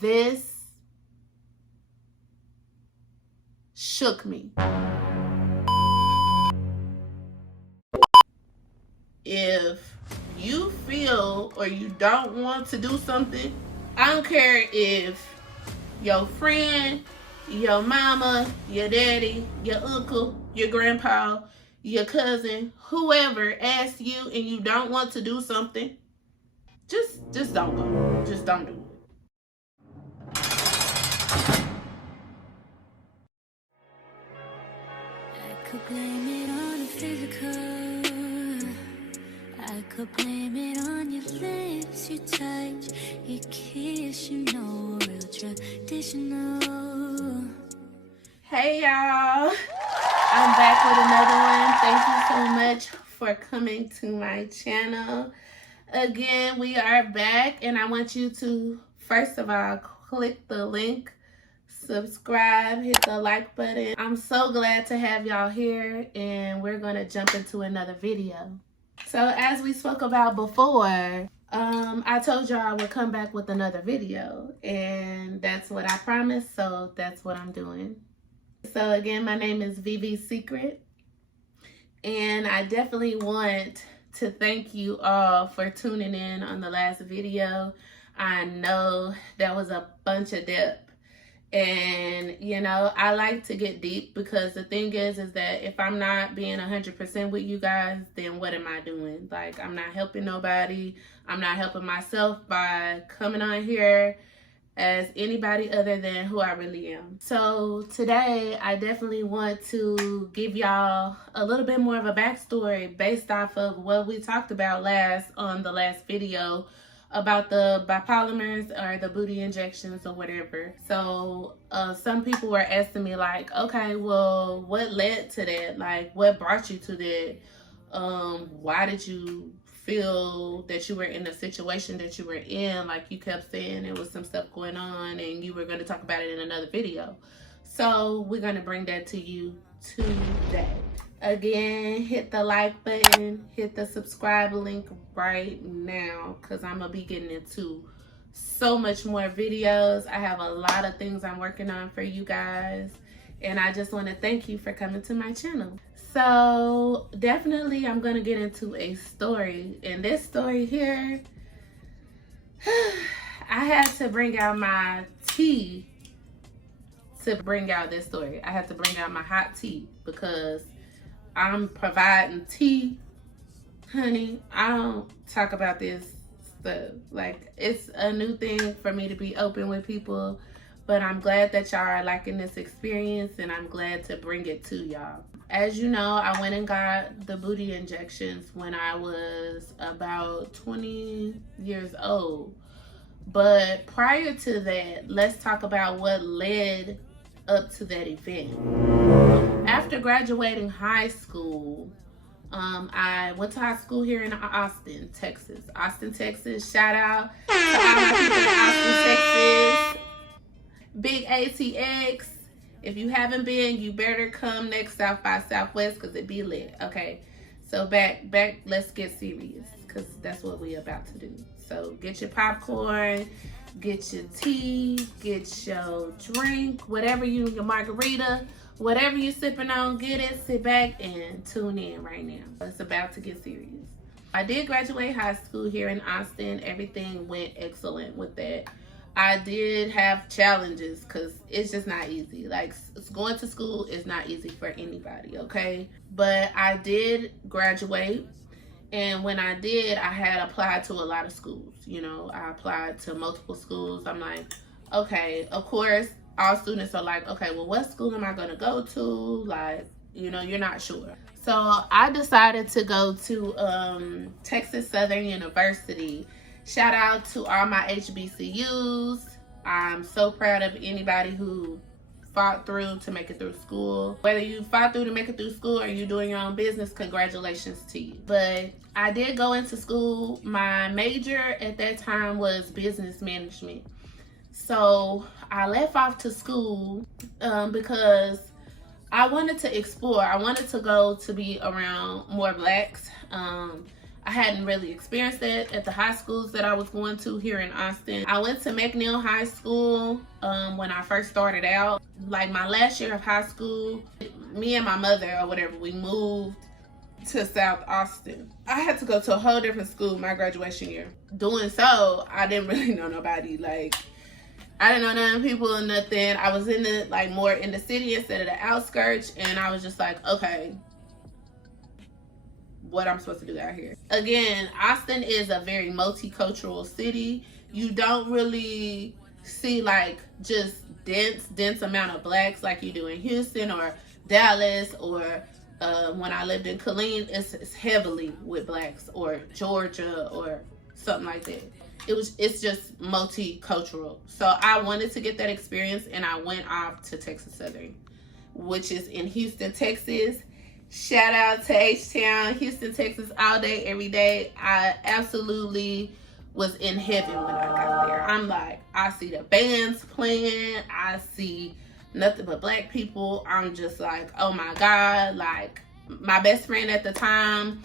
This shook me. If you feel or you don't want to do something, I don't care if your friend, your mama, your daddy, your uncle, your grandpa, your cousin, whoever asks you and you don't want to do something, just don't go. Just don't do it. I could blame it on the physical. I could blame it on your lips, your touch, your kiss, real traditional. Hey y'all, I'm back with another one. Thank you so much for coming to my channel. Again, we are back, and I want you to, first of all, click the link, subscribe, hit the like button. I'm so glad to have y'all here, and we're going to jump into another video. So as we spoke about before, I told y'all I would come back with another video, and that's what I promised, so that's what I'm doing. So again, my name is VV Secret, and I definitely want to thank you all for tuning in on the last video. I know that was a bunch of depth, and you know, I like to get deep because the thing is that if I'm not being 100% with you guys, then what am I doing? Like, I'm not helping nobody. I'm not helping myself by coming on here as anybody other than who I really am. So today I definitely want to give y'all a little bit more of a backstory based off of what we talked about on the last video about the bipolymers or the booty injections or whatever. So some people were asking me like, okay, well, what led to that? Like, what brought you to that? Why did you feel that you were in the situation that you were in? Like, you kept saying there was some stuff going on and you were going to talk about it in another video. So we're going to bring that to you today. Again, hit the like button, hit the subscribe link right now, because I'm going to be getting into so much more videos. I have a lot of things I'm working on for you guys, and I just want to thank you for coming to my channel. So definitely I'm going to get into a story, and this story here, I had to bring out my tea to bring out this story. I had to bring out my hot tea because I'm providing tea, honey. I don't talk about this stuff. Like, it's a new thing for me to be open with people, but I'm glad that y'all are liking this experience, and I'm glad to bring it to y'all. As you know, I went and got the booty injections when I was about 20 years old. But prior to that, let's talk about what led up to that event. After graduating high school, I went to high school here in Austin, Texas. Austin, Texas. Shout out to all my people in Austin, Texas. Big ATX. If you haven't been, you better come next South by Southwest because it be lit. Okay, so back, let's get serious because that's what we about to do. So get your popcorn, get your tea, get your drink, whatever your margarita, whatever you're sipping on, get it, sit back and tune in right now. It's about to get serious. I did graduate high school here in Austin. Everything went excellent with that. I did have challenges because it's just not easy. Like, going to school is not easy for anybody, okay? But I did graduate, and when I did, I had applied to a lot of schools. You know, I applied to multiple schools. I'm like, okay, of course, all students are like, okay, well, what school am I going to go to? Like, you know, you're not sure. So I decided to go to Texas Southern University. Shout out to all my HBCUs. I'm so proud of anybody who fought through to make it through school. Whether you fought through to make it through school or you're doing your own business, congratulations to you. But I did go into school. My major at that time was business management. So I left off to school because I wanted to explore. I wanted to go to be around more blacks. I hadn't really experienced that at the high schools that I was going to here in Austin. I went to McNeil High School when I first started out. Like my last year of high school, me and my mother or whatever, we moved to South Austin. I had to go to a whole different school my graduation year. Doing so, I didn't really know nobody. Like, I didn't know none of people or nothing. I was in the, like, more in the city instead of the outskirts, and I was just like, okay, what I'm supposed to do out here. Again, Austin is a very multicultural city. You don't really see like just dense amount of blacks like you do in Houston or Dallas, or when I lived in Killeen, it's heavily with blacks, or Georgia or something like that. It's just multicultural. So I wanted to get that experience, and I went off to Texas Southern, which is in Houston, Texas. Shout out to H-Town, Houston, Texas, all day, every day. I absolutely was in heaven when I got there. I'm like, I see the bands playing. I see nothing but black people. I'm just like, oh my God. Like, my best friend at the time,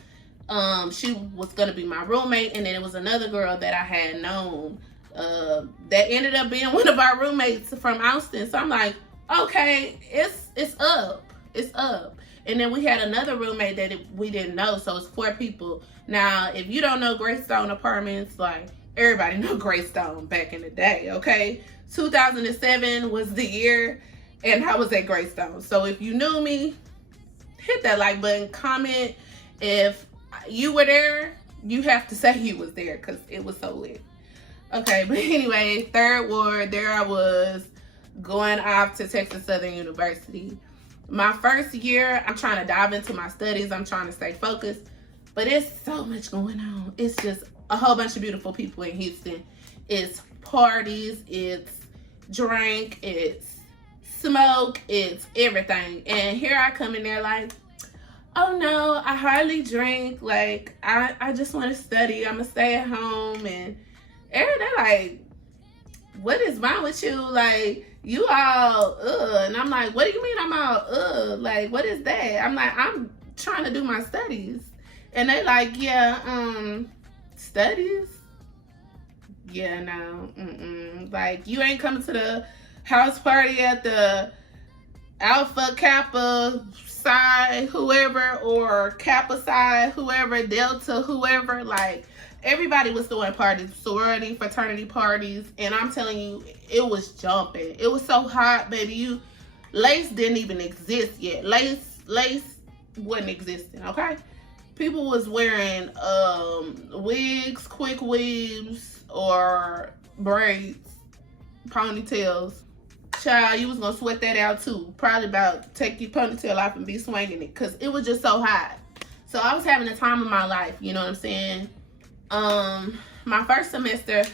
she was going to be my roommate. And then it was another girl that I had known that ended up being one of our roommates from Austin. So I'm like, okay, it's up. It's up. And then we had another roommate that we didn't know, so it's 4 people. Now, if you don't know Greystone Apartments, like, everybody know Greystone back in the day, okay? 2007 was the year, and I was at Greystone. So if you knew me, hit that like button, comment. If you were there, you have to say you was there, because it was so lit. Okay, but anyway, third ward, there I was going off to Texas Southern University. My first year, I'm trying to dive into my studies. I'm trying to stay focused, but it's so much going on. It's just a whole bunch of beautiful people in Houston. It's parties, it's drink, it's smoke, it's everything. And here I come in there like, oh no, I hardly drink. Like, I just want to study. I'm going to stay at home. And they're like, what is wrong with you? Like, you all, and I'm like, what do you mean I'm all, like, what is that? I'm like, I'm trying to do my studies. And they like, yeah, studies? Yeah, no, like, you ain't coming to the house party at the Alpha Kappa Psi whoever, or Kappa Psi whoever, Delta whoever. Like, everybody was throwing parties, sorority, fraternity parties, and I'm telling you, it was jumping. It was so hot, baby. Lace didn't even exist yet. Lace wasn't existing, okay? People was wearing wigs, quick weaves, or braids, ponytails. Child, you was gonna sweat that out too. Probably about take your ponytail off and be swinging it, because it was just so hot. So I was having the time of my life, you know what I'm saying? My first semester,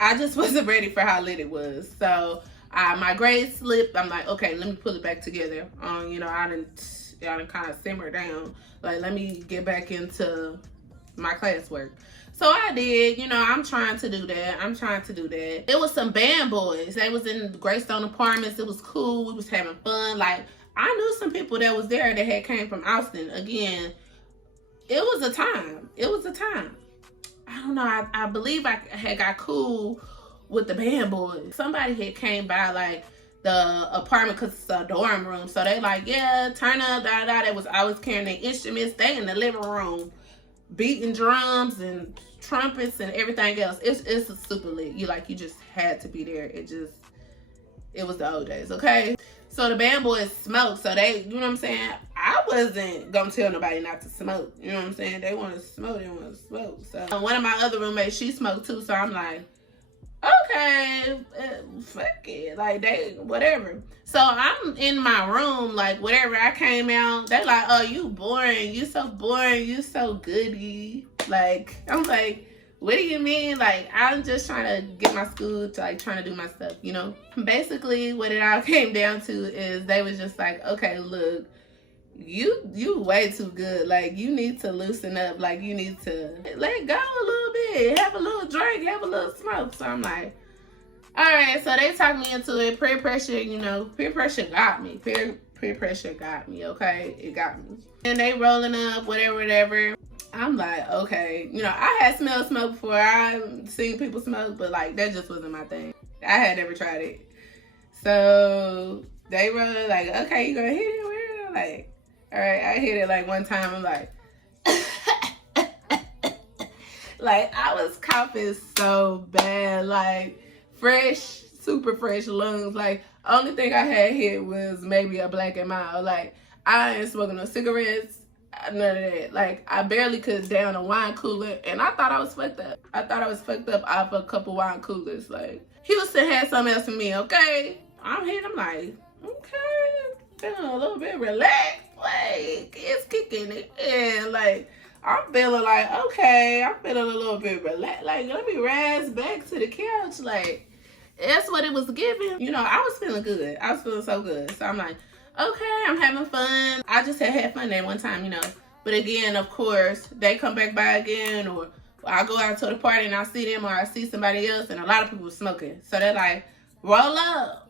I just wasn't ready for how lit it was. So my grades slipped. I'm like, okay, let me pull it back together. You know, I didn't kind of simmer down. Like, let me get back into my classwork. So I did, you know, I'm trying to do that. It was some band boys. They was in Greystone Apartments. It was cool. We was having fun. Like, I knew some people that was there that had came from Austin. Again, it was a time. I don't know. I believe I had got cool with the band boys. Somebody had came by, like, the apartment, because it's a dorm room. So they like, yeah, turn up, They was always carrying their instruments. They in the living room beating drums and trumpets and everything else. It's super lit. You just had to be there. It was the old days, okay? So the band boys smoke. So they, you know what I'm saying? I wasn't gonna tell nobody not to smoke. You know what I'm saying? They want to smoke. So one of my other roommates, she smoked too. So I'm like, okay, fuck it. Like, they, whatever. So I'm in my room, like, whatever. I came out. They like, oh, you boring. You so boring. You so goody. Like, I'm like, what do you mean? Like, I'm just trying to get my school to, like, trying to do my stuff, you know? Basically, what it all came down to is they was just like, okay, look, you way too good. Like, you need to loosen up. Like, you need to let go a little bit. Have a little drink. Have a little smoke. So I'm like, all right. So they talked me into it. Peer pressure, you know, peer pressure got me. Peer pressure got me, okay? It got me. And they rolling up, whatever. I'm like, okay, you know, I had smelled smoke before. I've seen people smoke, but like that just wasn't my thing. I had never tried it. So they were like, okay, you gonna hit it? Where? Like, all right, I hit it like one time. I'm like, like I was coughing so bad, like fresh, super fresh lungs. Like only thing I had hit was maybe a Black and Mild. Like I ain't smoking no cigarettes, none of that. Like I barely could down a wine cooler, and I thought I was fucked up. I thought I was fucked up off a couple wine coolers. Like Houston had something else for me, okay? I'm here. I'm like, okay, feeling a little bit relaxed. Like it's kicking it, and like I'm feeling like, okay, I'm feeling a little bit relaxed. Like let me rise back to the couch. Like that's what it was giving. You know, I was feeling good. I was feeling so good. So I'm like, okay, I'm having fun. I just had fun that one time, you know. But again, of course, they come back by again, or I go out to the party and I see them, or I see somebody else, and a lot of people smoking. So they're like, roll up.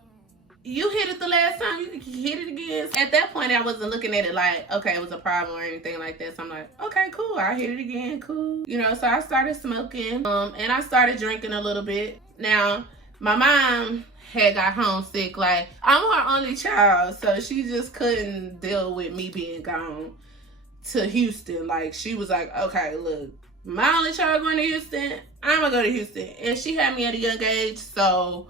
You hit it the last time, you can hit it again. At that point, I wasn't looking at it like, okay, it was a problem or anything like that. So I'm like, okay, cool. I hit it again, cool. You know, so I started smoking, and I started drinking a little bit. Now, my mom had got homesick. Like, I'm her only child, so she just couldn't deal with me being gone to Houston. Like, she was like, okay, look, my only child going to Houston, I'm gonna go to Houston. And she had me at a young age, so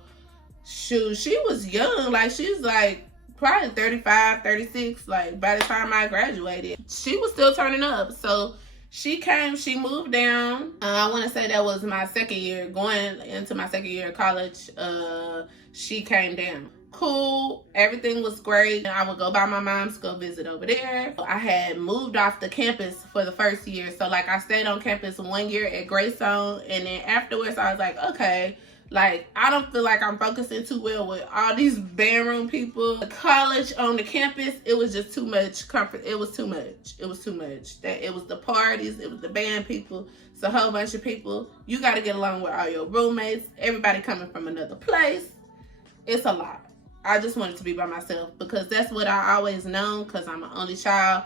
shoot, she was young. Like, she was like probably 35, 36. Like, by the time I graduated, she was still turning up. So she came, she moved down. I want to say that was my second year, going into my second year of college. She came down. Cool, everything was great. I would go by my mom's, go visit over there. I had moved off the campus for the first year. So like I stayed on campus 1 year at Greystone, and then afterwards I was like, okay, like I don't feel like I'm focusing too well with all these band room people. The college on the campus, it was just too much comfort. It was too much. It was too much. That it was the parties, it was the band people. It's a whole bunch of people. You got to get along with all your roommates. Everybody coming from another place. It's a lot. I just wanted to be by myself because that's what I always known, because I'm an only child,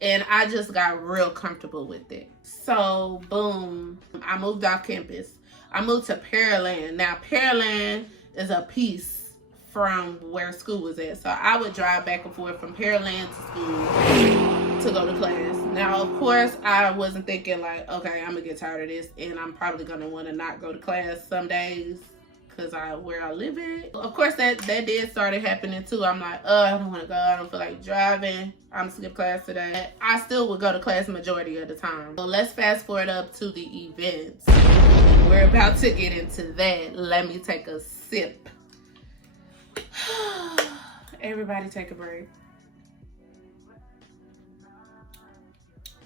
and I just got real comfortable with it. So boom, I moved off campus. I moved to Pearland. Now Pearland is a piece from where school was at, so I would drive back and forth from Pearland to school to go to class. Now of course I wasn't thinking like, okay, I'm gonna get tired of this and I'm probably gonna want to not go to class some days because where I live at. Of course that did started happening too. I'm like, I don't want to go. I don't feel like driving. I'm gonna skip class today. I still would go to class majority of the time. So let's fast forward up to the events. We're about to get into that. Let me take a sip. Everybody take a break.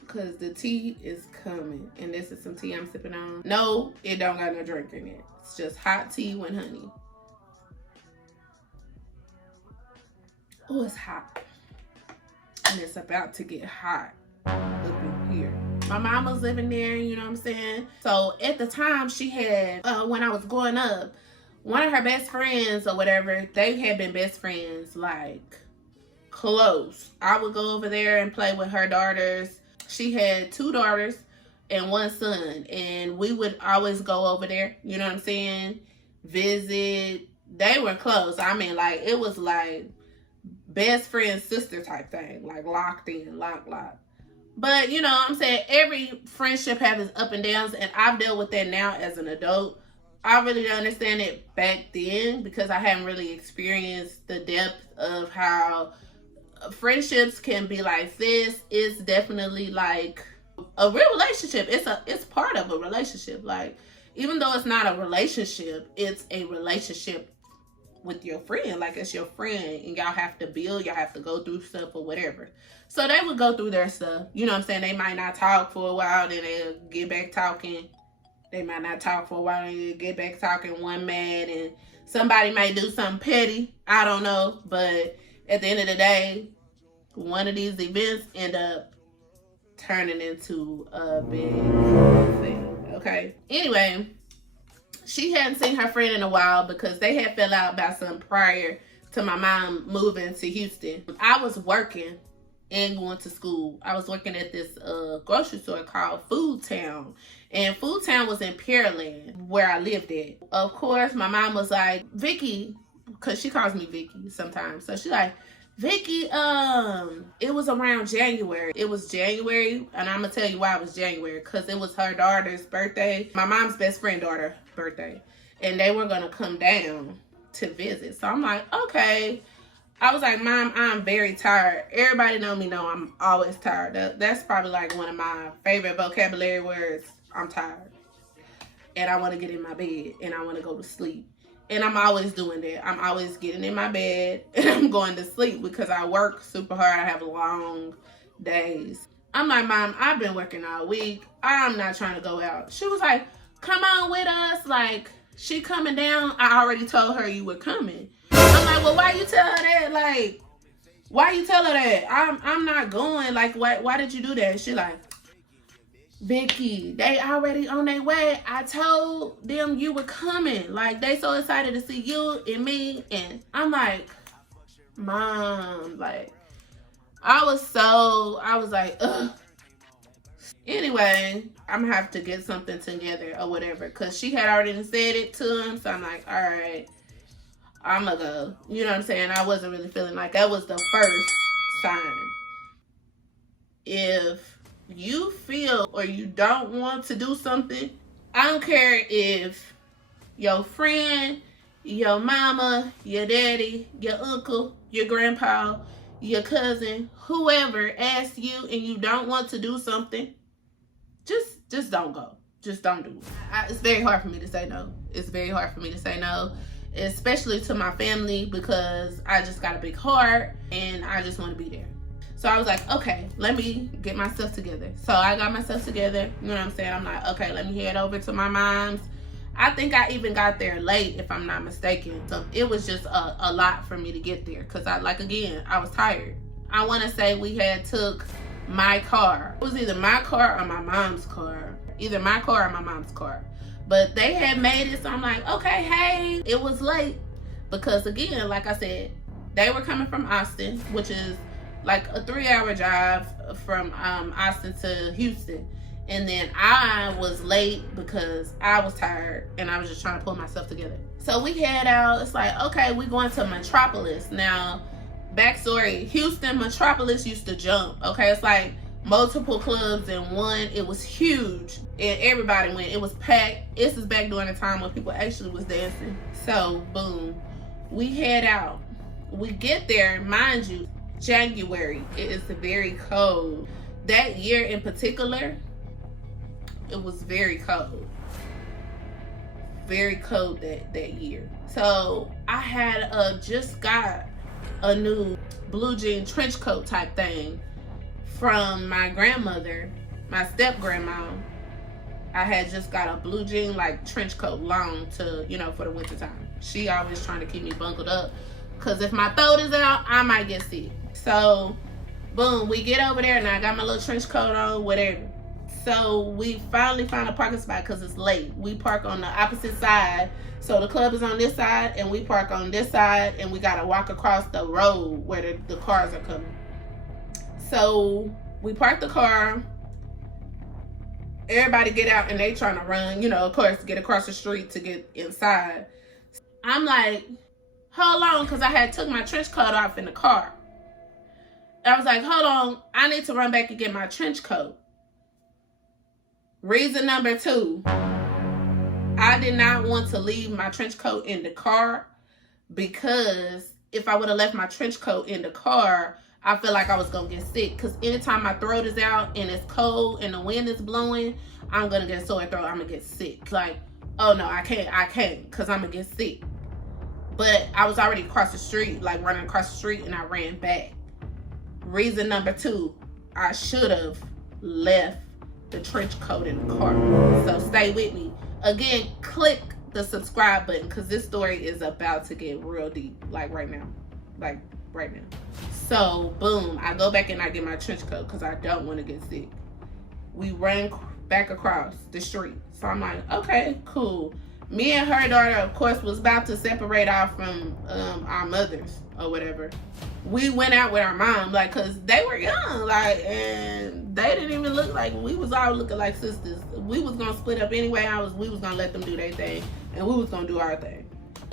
Because the tea is coming. And this is some tea I'm sipping on. No, it don't got no drink in it. It's just hot tea with honey. Oh, it's hot. And it's about to get hot up in here. My mom was living there, you know what I'm saying? So at the time she had, when I was growing up, one of her best friends or whatever, they had been best friends, like close. I would go over there and play with her daughters. She had 2 daughters and 1 son, and we would always go over there, you know what I'm saying? Visit. They were close. I mean, like, it was like best friend, sister type thing, like locked in, locked. But you know what I'm saying, every friendship has its up and downs, and I've dealt with that now as an adult. I really don't understand it back then because I haven't really experienced the depth of how friendships can be like this. It's definitely like a real relationship. It's part of a relationship. Like, even though it's not a relationship, it's a relationship with your friend. Like, it's your friend, and y'all have to build, y'all have to go through stuff or whatever. So they would go through their stuff. You know what I'm saying? They might not talk for a while, then they'll get back talking. They might not talk for a while, and they'll get back talking. One mad, and somebody might do something petty. I don't know. But at the end of the day, one of these events end up turning into a big thing. Okay? Anyway, she hadn't seen her friend in a while because they had fell out about something prior to my mom moving to Houston. I was working and going to school. I was working at this grocery store called Food Town. And Food Town was in Pearland, where I lived at. Of course, my mom was like, Vicky, because she calls me Vicky sometimes. So she's like, Vicky, it was around January. It was January, and I'm going to tell you why it was January. Because it was her daughter's birthday. My mom's best friend daughter's birthday. And they were going to come down to visit. So I'm like, okay. I was like, Mom, I'm very tired. Everybody know I'm always tired. That's probably like one of my favorite vocabulary words. I'm tired. And I want to get in my bed. And I want to go to sleep. And I'm always doing that. I'm always getting in my bed. And I'm going to sleep because I work super hard. I have long days. I'm like, Mom, I've been working all week. I'm not trying to go out. She was like, come on with us. Like, she coming down. I already told her you were coming. I'm like, well, why you tell her that? Like, why you tell her that? I'm not going. Like, why did you do that? She like, Vicky, they already on their way. I told them you were coming. Like, they so excited to see you and me. And I'm like, Mom, like, I was like, ugh. Anyway, I'm gonna have to get something together or whatever. Because she had already said it to him. So I'm like, all right. I'm gonna go. You know what I'm saying? I wasn't really feeling like that was the first sign. If you feel or you don't want to do something, I don't care if your friend, your mama, your daddy, your uncle, your grandpa, your cousin, whoever asks you and you don't want to do something, just don't go. Just don't do it. It's very hard for me to say no. It's very hard for me to say no. Especially to my family, because I just got a big heart and I just want to be there. So I was like, okay, let me get myself together. So I got myself together. You know what I'm saying? I'm like, okay, let me head over to my mom's. I think I even got there late, if I'm not mistaken. So it was just a lot for me to get there, because I was tired. I want to say we had took my car. It was either my car or my mom's car. Either my car or my mom's car. But they had made it, so I'm like, okay, hey. It was late because, again, like I said, they were coming from Austin, which is like a 3-hour drive from Austin to Houston. And then I was late because I was tired and I was just trying to pull myself together. So we head out. It's like, okay, we're going to Metropolis. Now, backstory, Houston, Metropolis used to jump, okay? It's like multiple clubs in one. It was huge and everybody went. It was packed. This is back during the time when people actually was dancing. So boom, we head out. We get there, mind you, January. It is very cold. That year in particular, it was very cold. Very cold that year. So I had just got a new blue jean trench coat type thing from my grandmother, my step grandma. I had just got a blue jean like trench coat long to, for the winter time. She always trying to keep me bunkled up, because if my throat is out, I might get sick. So boom, we get over there and I got my little trench coat on, whatever. So we finally found a parking spot because it's late. We park on the opposite side. So the club is on this side and we park on this side, and we gotta walk across the road where the cars are coming. So we park the car. Everybody get out and they trying to run, of course, to get across the street to get inside. I'm like, hold on, because I had took my trench coat off in the car. I was like, hold on, I need to run back and get my trench coat. Reason number 2, I did not want to leave my trench coat in the car, because if I would have left my trench coat in the car, I feel like I was going to get sick. Because anytime my throat is out and it's cold and the wind is blowing, I'm going to get a sore throat. I'm going to get sick. Like, oh no, I can't because I'm going to get sick. But I was already across the street, like running across the street, and I ran back. Reason number 2, I should have left the trench coat in the car. So stay with me. Again, click the subscribe button, because this story is about to get real deep, like right now. So boom, I go back and I get my trench coat because I don't want to get sick. We ran back across the street. So I'm like, okay, cool. Me and her daughter, of course, was about to separate off from our mothers or whatever. We went out with our mom, like, cause they were young, like, and they didn't even look like, we was all looking like sisters. We was gonna split up anyway. We was gonna let them do their thing, and we was gonna do our thing.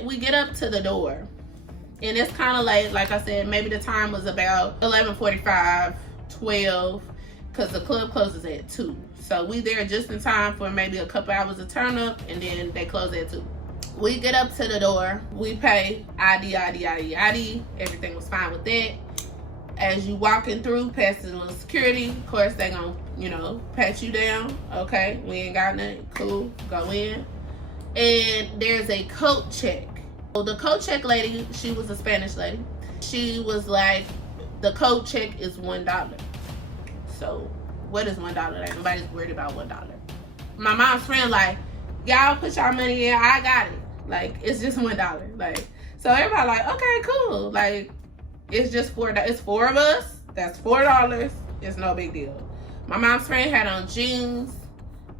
We get up to the door, and it's kind of late. Like I said, maybe the time was about 11:45, 12, cause the club closes at 2. So we there just in time for maybe a couple hours of turn up, and then they close at 2. We get up to the door, we pay, ID. Everything was fine with that. As you walking through, past the little security, of course they gonna, you know, pat you down. Okay, we ain't got nothing, cool, go in. And there's a coat check. So the coat check lady, she was a Spanish lady. She was like, the coat check is $1. So what is $1? Like, nobody's worried about $1. My mom's friend like, y'all put y'all money in, I got it. Like, it's just $1. Like, so everybody like, okay, cool. Like, it's just $4. It's 4 of us. That's $4. It's no big deal. My mom's friend had on jeans.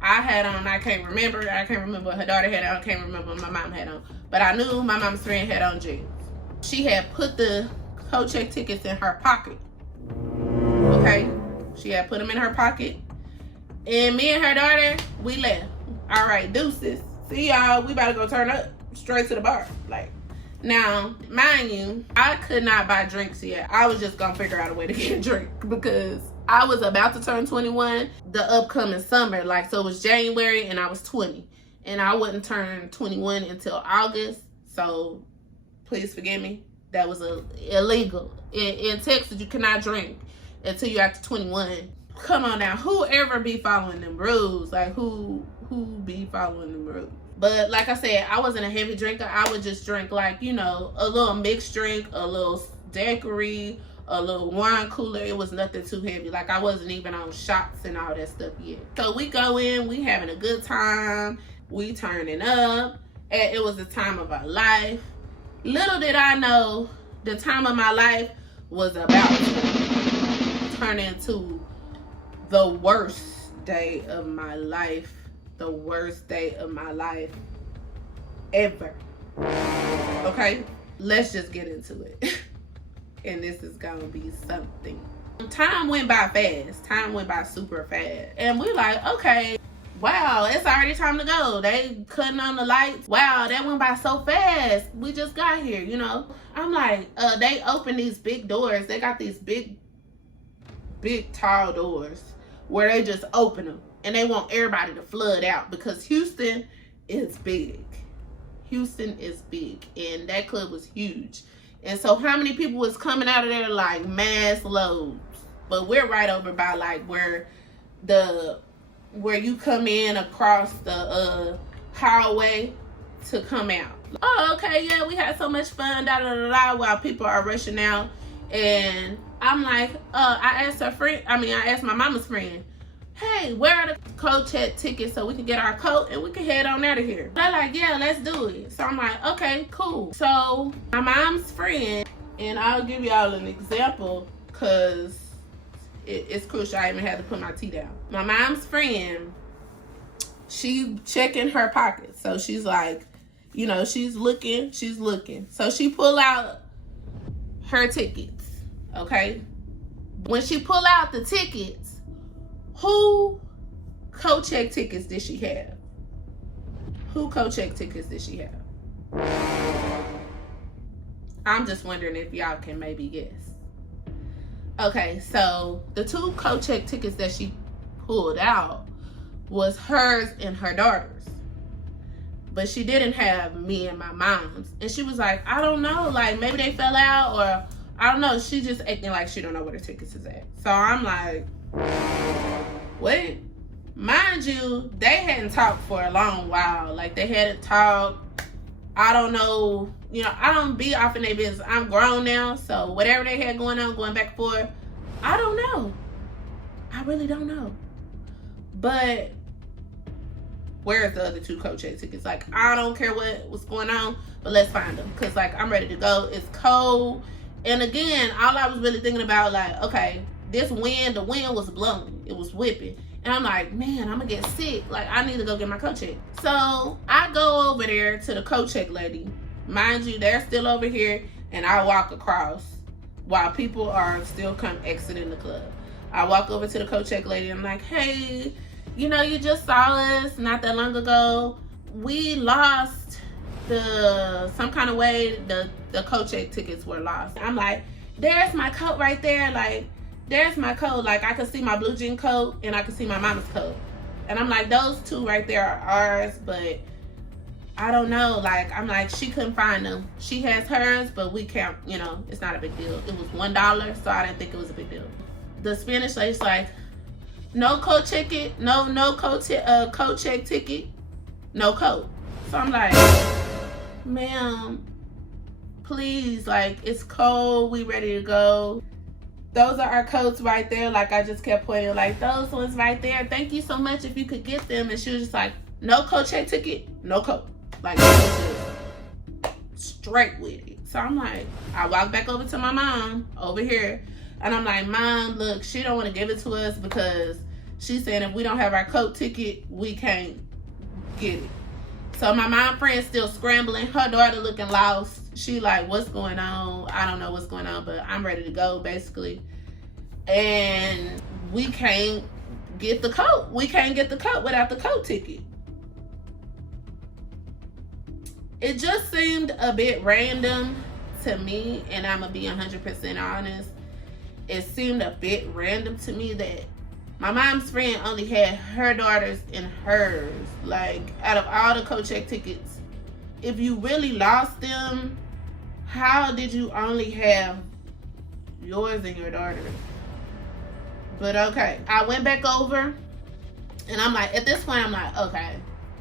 I had on, I can't remember what her daughter had on. I can't remember what my mom had on. But I knew my mom's friend had on jeans. She had put the coat check tickets in her pocket. Okay? She had put them in her pocket. And me and her daughter, we left. All right, deuces. See y'all, we about to go turn up straight to the bar. Like, now, mind you, I could not buy drinks yet. I was just gonna figure out a way to get a drink because I was about to turn 21 the upcoming summer. Like, so it was January and I was 20. And I wouldn't turn 21 until August. So please forgive me. That was illegal. In Texas, you cannot drink until you're after 21. Come on now, whoever be following them rules? Like, who be following them rules? But like I said, I wasn't a heavy drinker. I would just drink, like, you know, a little mixed drink, a little daiquiri, a little wine cooler. It was nothing too heavy. Like, I wasn't even on shots and all that stuff yet. So we go in, we having a good time, we turning up, and it was the time of our life. Little did I know, the time of my life was about to turn into the worst day of my life. The worst day of my life ever. Okay, let's just get into it. And this is gonna be something. Time went by fast. Time went by super fast. And we're like, okay, wow, it's already time to go. They cutting on the lights. Wow, that went by so fast. We just got here, you know. I'm like, they open these big doors. They got these big tall doors where they just open them. And they want everybody to flood out because Houston is big. Houston is big. And that club was huge. And so how many people was coming out of there? Like, mass loads. But we're right over by, like, where you come in across the highway to come out. Oh, okay, yeah, we had so much fun, while people are rushing out. And I'm like, I asked my mama's friend, hey, where are the coat check tickets so we can get our coat and we can head on out of here? They're like, yeah, let's do it. So I'm like, okay, cool. So my mom's friend, and I'll give y'all an example because it's crucial. I even had to put my tea down. My mom's friend, she checking her pockets. So she's like, you know, she's looking. So she pull out her tickets, okay? When she pull out the tickets, who coat check tickets did she have? Who coat check tickets did she have? I'm just wondering if y'all can maybe guess. Okay, so the 2 coat check tickets that she pulled out was hers and her daughter's. But she didn't have me and my mom's. And she was like, I don't know, like maybe they fell out or I don't know. She just acting like she don't know where the tickets is at. So I'm like, wait, mind you, they hadn't talked for a long while. Like, they hadn't talked. I don't know, you know, I don't be off in their business. I'm grown now, so whatever they had going on, going back and forth, I don't know. I really don't know. But where's the other 2 coat check tickets? Like, I don't care what's going on, but let's find them. Because, like, I'm ready to go. It's cold. And again, all I was really thinking about, like, okay, this wind, the wind was blowing. It was whipping. And I'm like, man, I'm gonna get sick. Like, I need to go get my coat check. So I go over there to the coat check lady. Mind you, they're still over here, and I walk across while people are still exiting the club. I walk over to the coat check lady. I'm like, hey, you know, you just saw us not that long ago. We lost some kind of way the coat check tickets were lost. I'm like, there's my coat right there. Like, there's my coat. Like, I could see my blue jean coat and I could see my mama's coat. And I'm like, those two right there are ours, but I don't know. Like, I'm like, she couldn't find them. She has hers, but we can't, you know, it's not a big deal. It was $1, so I didn't think it was a big deal. The Spanish lady's like, no coat ticket, no coat check ticket, no coat. So I'm like, ma'am, please, like, it's cold, we ready to go. Those are our coats right there. Like, I just kept pointing, like, those ones right there. Thank you so much if you could get them. And she was just like, no coat check ticket, no coat. Like, she was just straight with it. So I'm like, I walk back over to my mom over here. And I'm like, Mom, look, she don't want to give it to us because she's saying if we don't have our coat ticket, we can't get it. So my mom friend's still scrambling. Her daughter looking lost. She like, what's going on? I don't know what's going on, but I'm ready to go, basically. And we can't get the coat. We can't get the coat without the coat ticket. It just seemed a bit random to me, and I'm going to be 100% honest. It seemed a bit random to me that my mom's friend only had her daughters and hers. Like, out of all the coat check tickets, if you really lost them, how did you only have yours and your daughter's? But okay, I went back over, and I'm like, at this point, I'm like, okay,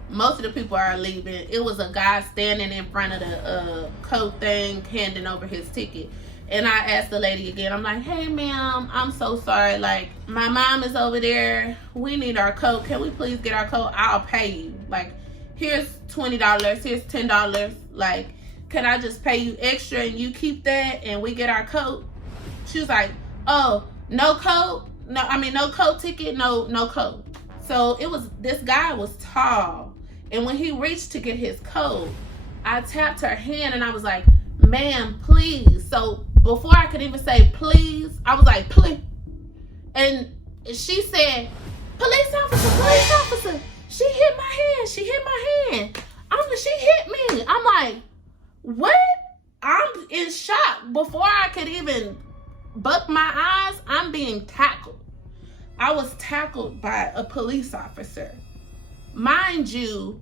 most of the people are leaving. It was a guy standing in front of the coat thing, handing over his ticket. And I asked the lady again, I'm like, hey, ma'am, I'm so sorry. Like, my mom is over there. We need our coat. Can we please get our coat? I'll pay you. Like, here's $20. Here's $10. Like, can I just pay you extra and you keep that and we get our coat? She was like, oh, no coat? No coat ticket? No coat. So this guy was tall. And when he reached to get his coat, I tapped her hand and I was like, ma'am, please. So before I could even say please, I was like, please. And she said, police officer. She hit my hand. She hit me. I'm like, what? I'm in shock. Before I could even buck my eyes, I'm being tackled. I was tackled by a police officer. Mind you,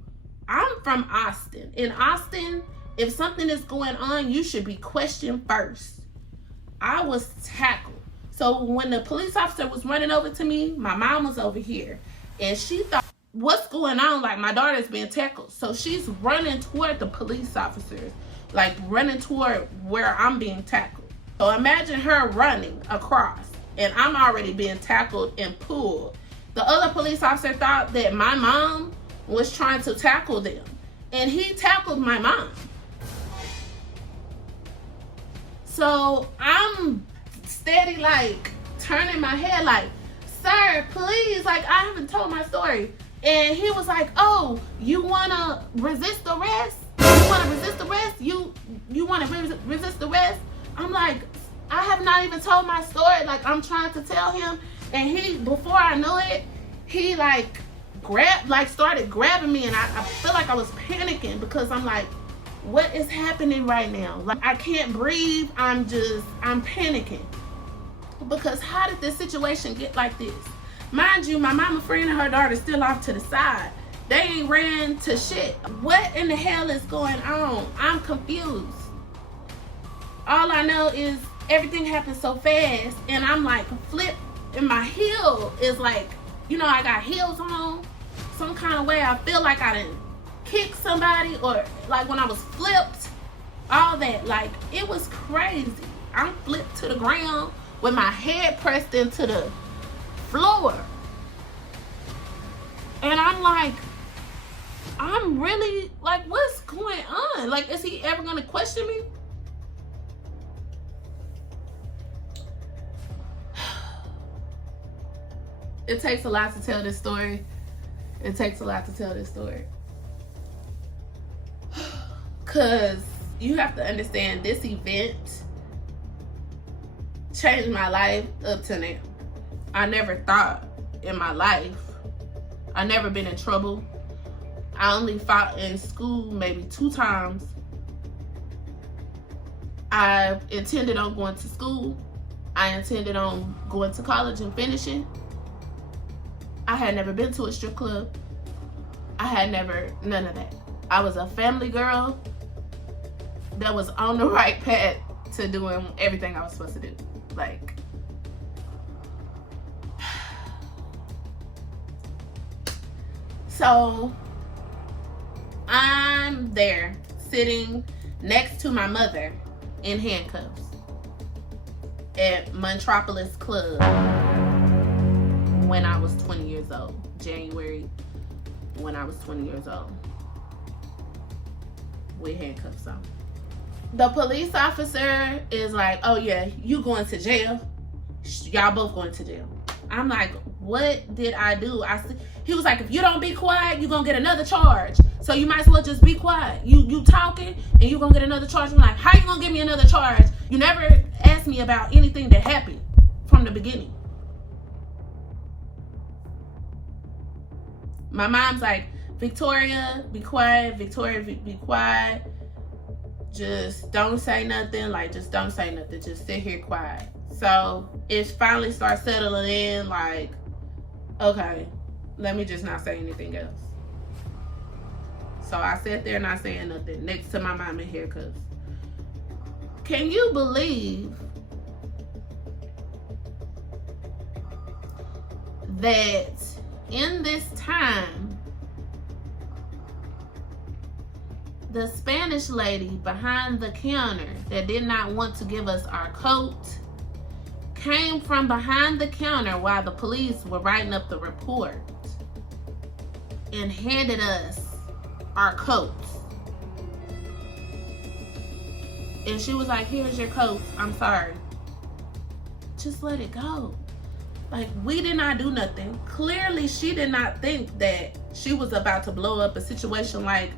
I'm from Austin. In Austin, if something is going on, you should be questioned first. I was tackled. So when the police officer was running over to me, my mom was over here. And she thought, what's going on? Like, my daughter's being tackled. So she's running toward the police officers. Like, running toward where I'm being tackled. So imagine her running across. And I'm already being tackled and pulled. The other police officer thought that my mom was trying to tackle them. And he tackled my mom. So I'm steady, like, turning my head like, sir, please, like, I haven't told my story. And he was like, oh, you want to resist arrest? You want to resist arrest? You want to resist arrest? I'm like, I have not even told my story. Like, I'm trying to tell him. And he, before I knew it, he, like, started grabbing me. And I feel like I was panicking because I'm like, what is happening right now? Like, I can't breathe. I'm panicking. Because how did this situation get like this? Mind you, my mama friend and her daughter still off to the side. They ain't ran to shit. What in the hell is going on? I'm confused. All I know is everything happened so fast and I'm like flipped and my heel is like, you know, I got heels on. Some kind of way I feel like I didn't kick somebody or like when I was flipped, all that. Like, it was crazy. I'm flipped to the ground with my head pressed into the floor. And I'm like, I'm really like, what's going on? Like, is he ever gonna question me? It takes a lot to tell this story. It takes a lot to tell this story. Because you have to understand, this event changed my life up to now. I never thought in my life, I never been in trouble. I only fought in school maybe 2 times. I intended on going to school. I intended on going to college and finishing. I had never been to a strip club. I had never, none of that. I was a family girl that was on the right path to doing everything I was supposed to do. Like, so I'm there sitting next to my mother in handcuffs at Metropolis Club when I was 20 years old. January, when I was 20 years old, with handcuffs on. The police officer is like, oh yeah, you going to jail. Y'all both going to jail. I'm like, what did I do? He was like, if you don't be quiet, you're gonna get another charge. So you might as well just be quiet. You talking and you're gonna get another charge. I'm like, how you gonna give me another charge? You never asked me about anything that happened from the beginning. My mom's like, Victoria, be quiet. Victoria, be quiet. Just don't say nothing. Like, just don't say nothing. Just sit here quiet. So it finally starts settling in, like, okay, let me just not say anything else. So I sat there not saying nothing next to my mom in handcuffs. Can you believe that in this time, the Spanish lady behind the counter that did not want to give us our coat came from behind the counter while the police were writing up the report and handed us our coats. And she was like, here's your coats. I'm sorry. Just let it go. Like, we did not do nothing. Clearly, she did not think that she was about to blow up a situation like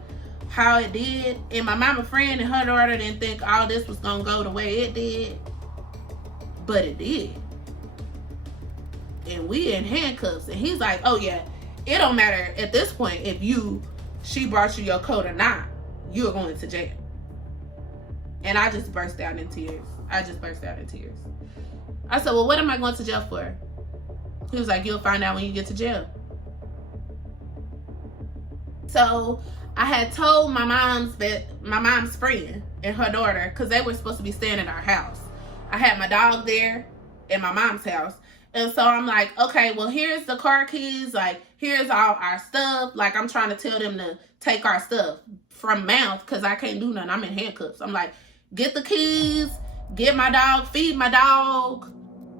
how it did. And my mama friend and her daughter didn't think all this was gonna go the way it did. But it did. And we in handcuffs. And he's like, oh yeah, it don't matter at this point if she brought you your coat or not. You're going to jail. And I just burst out in tears. I said, well, what am I going to jail for? He was like, you'll find out when you get to jail. So I had told my mom's friend and her daughter, because they were supposed to be staying in our house. I had my dog there in my mom's house. And so I'm like, okay, well, here's the car keys. Like, here's all our stuff. Like, I'm trying to tell them to take our stuff from mouth because I can't do nothing. I'm in handcuffs. I'm like, get the keys, get my dog, feed my dog,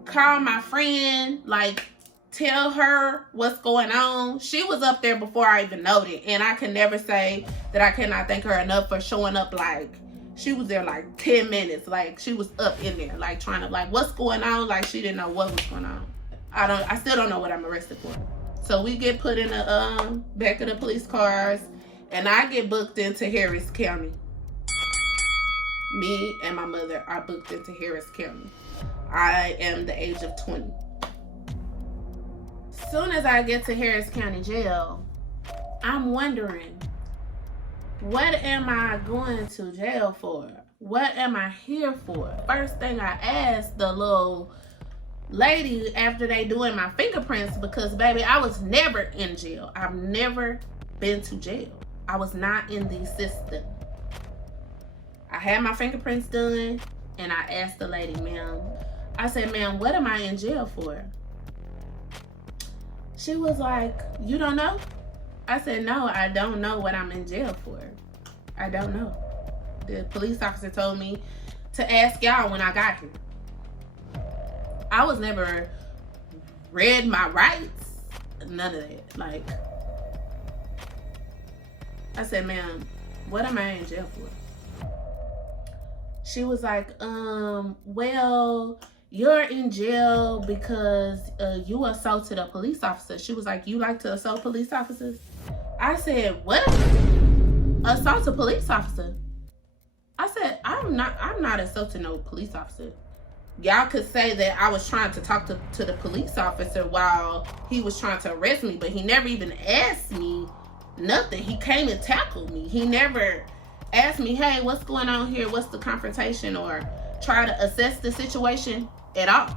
call my friend, like, tell her what's going on. She was up there before I even noted. And I can never say that I cannot thank her enough for showing up. Like, she was there like 10 minutes. Like, she was up in there, like, trying to, like, what's going on? Like, she didn't know what was going on. I still don't know what I'm arrested for. So we get put in the back of the police cars, and I get booked into Harris County. Me and my mother are booked into Harris County. I am the age of 20. As soon as I get to Harris County Jail, I'm wondering, what am I going to jail for? What am I here for? First thing I asked the little lady after they doing my fingerprints, because baby, I was never in jail. I've never been to jail. I was not in the system. I had my fingerprints done, and I asked the lady, ma'am, I said, ma'am, what am I in jail for? She was like, you don't know? I said, no, I don't know what I'm in jail for. I don't know. The police officer told me to ask y'all when I got here. I was never read my rights. None of that. Like, I said, ma'am, what am I in jail for? She was like, well, you're in jail because you assaulted a police officer. She was like, you like to assault police officers? I said, what? Assault a police officer? I said, I'm not assaulting no police officer. Y'all could say that I was trying to talk to the police officer while he was trying to arrest me, but he never even asked me nothing. He came and tackled me. He never asked me, hey, what's going on here? What's the confrontation? Or try to assess the situation at all.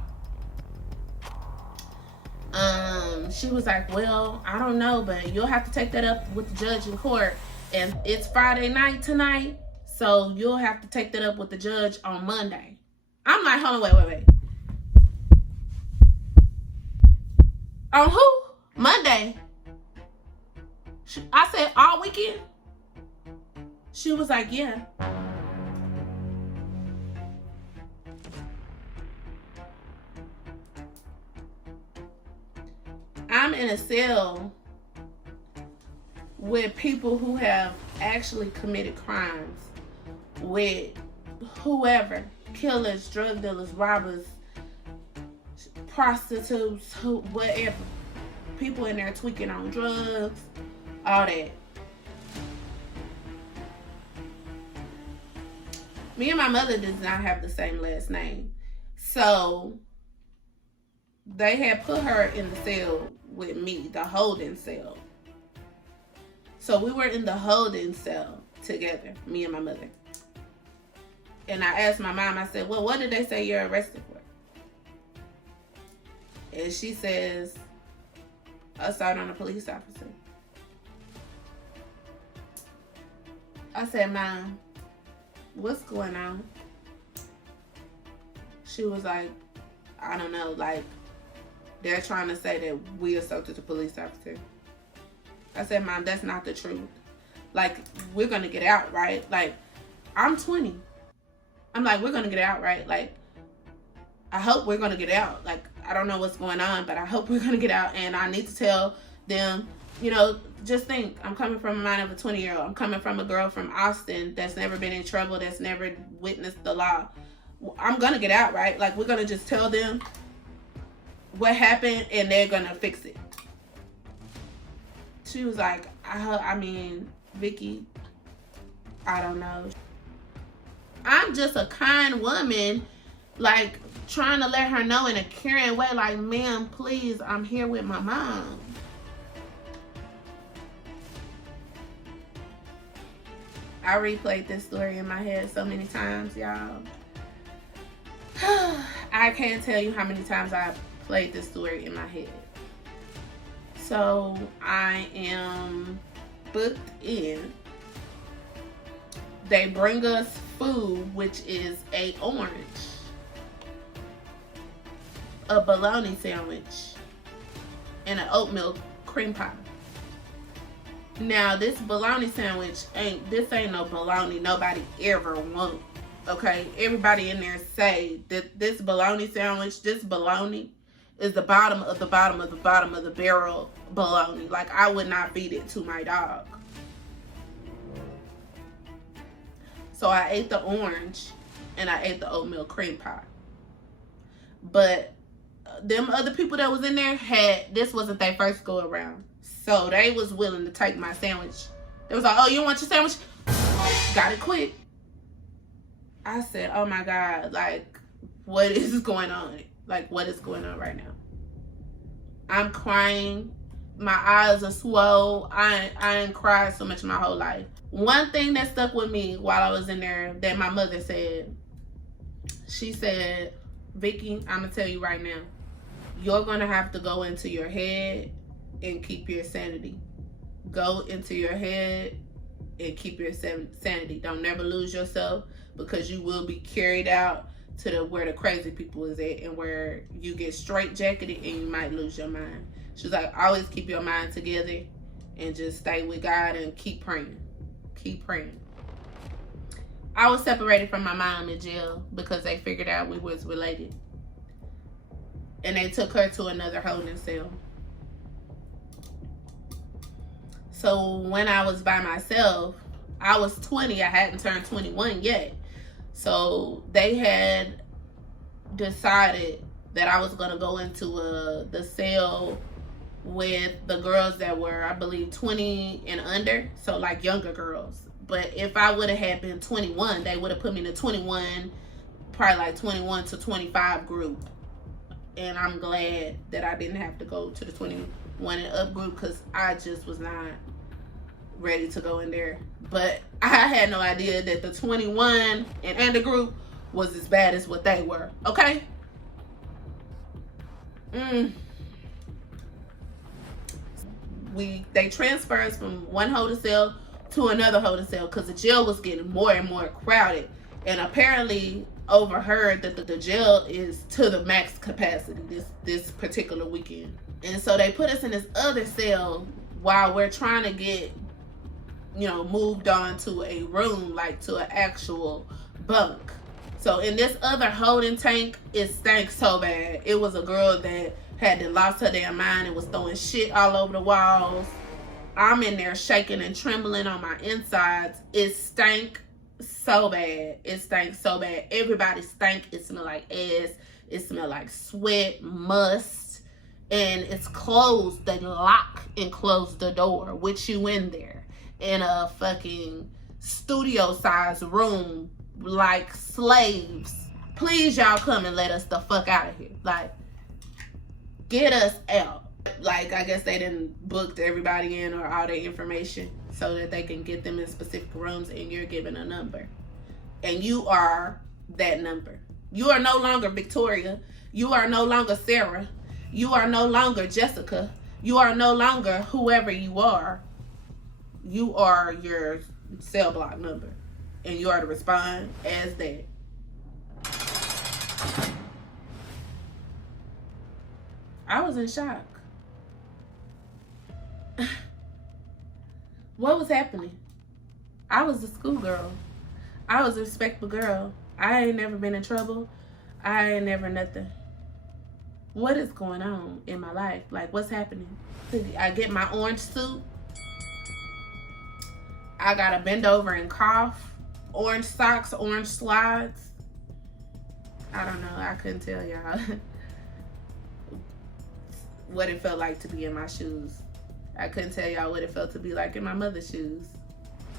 She was like, well, I don't know, but you'll have to take that up with the judge in court. And it's Friday night tonight, so you'll have to take that up with the judge on Monday. I'm like, hold on, wait. On who? Monday. I said, all weekend? She was like, yeah. I'm in a cell with people who have actually committed crimes, with whoever, killers, drug dealers, robbers, prostitutes, whatever. People in there tweaking on drugs, all that. Me and my mother does not have the same last name. So they had put her in the cell with me, the holding cell. So we were in the holding cell together, me and my mother. And I asked my mom, I said, well, what did they say you're arrested for? And she says, assault on a police officer. I said, Mom, what's going on? She was like, I don't know, like, they're trying to say that we assaulted the police officer. I said, Mom, that's not the truth. Like, we're going to get out, right? Like, I'm 20. I'm like, we're going to get out, right? Like, I hope we're going to get out. Like, I don't know what's going on, but I hope we're going to get out. And I need to tell them, you know, just think, I'm coming from the mind of a 20-year-old. I'm coming from a girl from Austin that's never been in trouble, that's never witnessed the law. I'm going to get out, right? Like, we're going to just tell them what happened and they're going to fix it. She was like, I mean, Vicky, I don't know. I'm just a kind woman, like, trying to let her know in a caring way, like, ma'am, please, I'm here with my mom. I replayed this story in my head so many times, y'all. I can't tell you how many times I've played this story in my head. So I am booked in. They bring us food, which is a orange, a bologna sandwich, and an oatmeal cream pie. Now, this bologna sandwich ain't no bologna nobody ever wants. Okay, everybody in there say that this bologna sandwich, this bologna is the bottom of the bottom of the bottom of the barrel bologna. Like, I would not feed it to my dog. So I ate the orange and I ate the oatmeal cream pie. But them other people that was in there this wasn't their first go around. So they was willing to take my sandwich. They was like, oh, you want your sandwich? Got it quick. I said, oh my God, like, what is going on? Like, what is going on right now? I'm crying. My eyes are swole. I ain't cried so much in my whole life. One thing that stuck with me while I was in there that my mother said, she said, Vicky, I'm going to tell you right now, you're going to have to go into your head and keep your sanity. Go into your head and keep your sanity. Don't never lose yourself, because you will be carried out to where the crazy people is at, and where you get straitjacketed and you might lose your mind. She's like, always keep your mind together and just stay with God and keep praying. Keep praying. I was separated from my mom in jail because they figured out we was related. And they took her to another holding cell. So when I was by myself, I was 20. I hadn't turned 21 yet. So they had decided that I was going to go into the cell with the girls that were, I believe, 20 and under, so like younger girls. But if I would have had been 21, they would have put me in the 21, probably like 21 to 25 group. And I'm glad that I didn't have to go to the 21 and up group, because I just was not ready to go in there. But I had no idea that the 21 and under group was as bad as what they were. Okay? They transferred us from one holding cell to another holding cell because the jail was getting more and more crowded, and apparently overheard that the jail is to the max capacity this particular weekend. And so they put us in this other cell while we're trying to get, you know, moved on to a room, like to an actual bunk. So in this other holding tank, it stank so bad. It was a girl that had lost her damn mind and was throwing shit all over the walls. I'm in there shaking and trembling on my insides. It stank so bad. It stank so bad. Everybody stank. It smelled like ass. It smelled like sweat, must. And it's closed. They lock and close the door with you in there in a fucking studio-sized room like slaves. Please, y'all, come and let us the fuck out of here. Like, get us out. Like, I guess they didn't book everybody in or all their information so that they can get them in specific rooms, and you're given a number. And you are that number. You are no longer Victoria. You are no longer Sarah. You are no longer Jessica. You are no longer whoever you are. You are your cell block number. And you are to respond as that. I was in shock. What was happening? I was a schoolgirl. I was a respectable girl. I ain't never been in trouble. I ain't never nothing. What is going on in my life? Like, what's happening? I get my orange suit. I gotta bend over and cough. Orange socks, orange slides. I don't know. I couldn't tell y'all what it felt like to be in my shoes. I couldn't tell y'all what it felt to be like in my mother's shoes.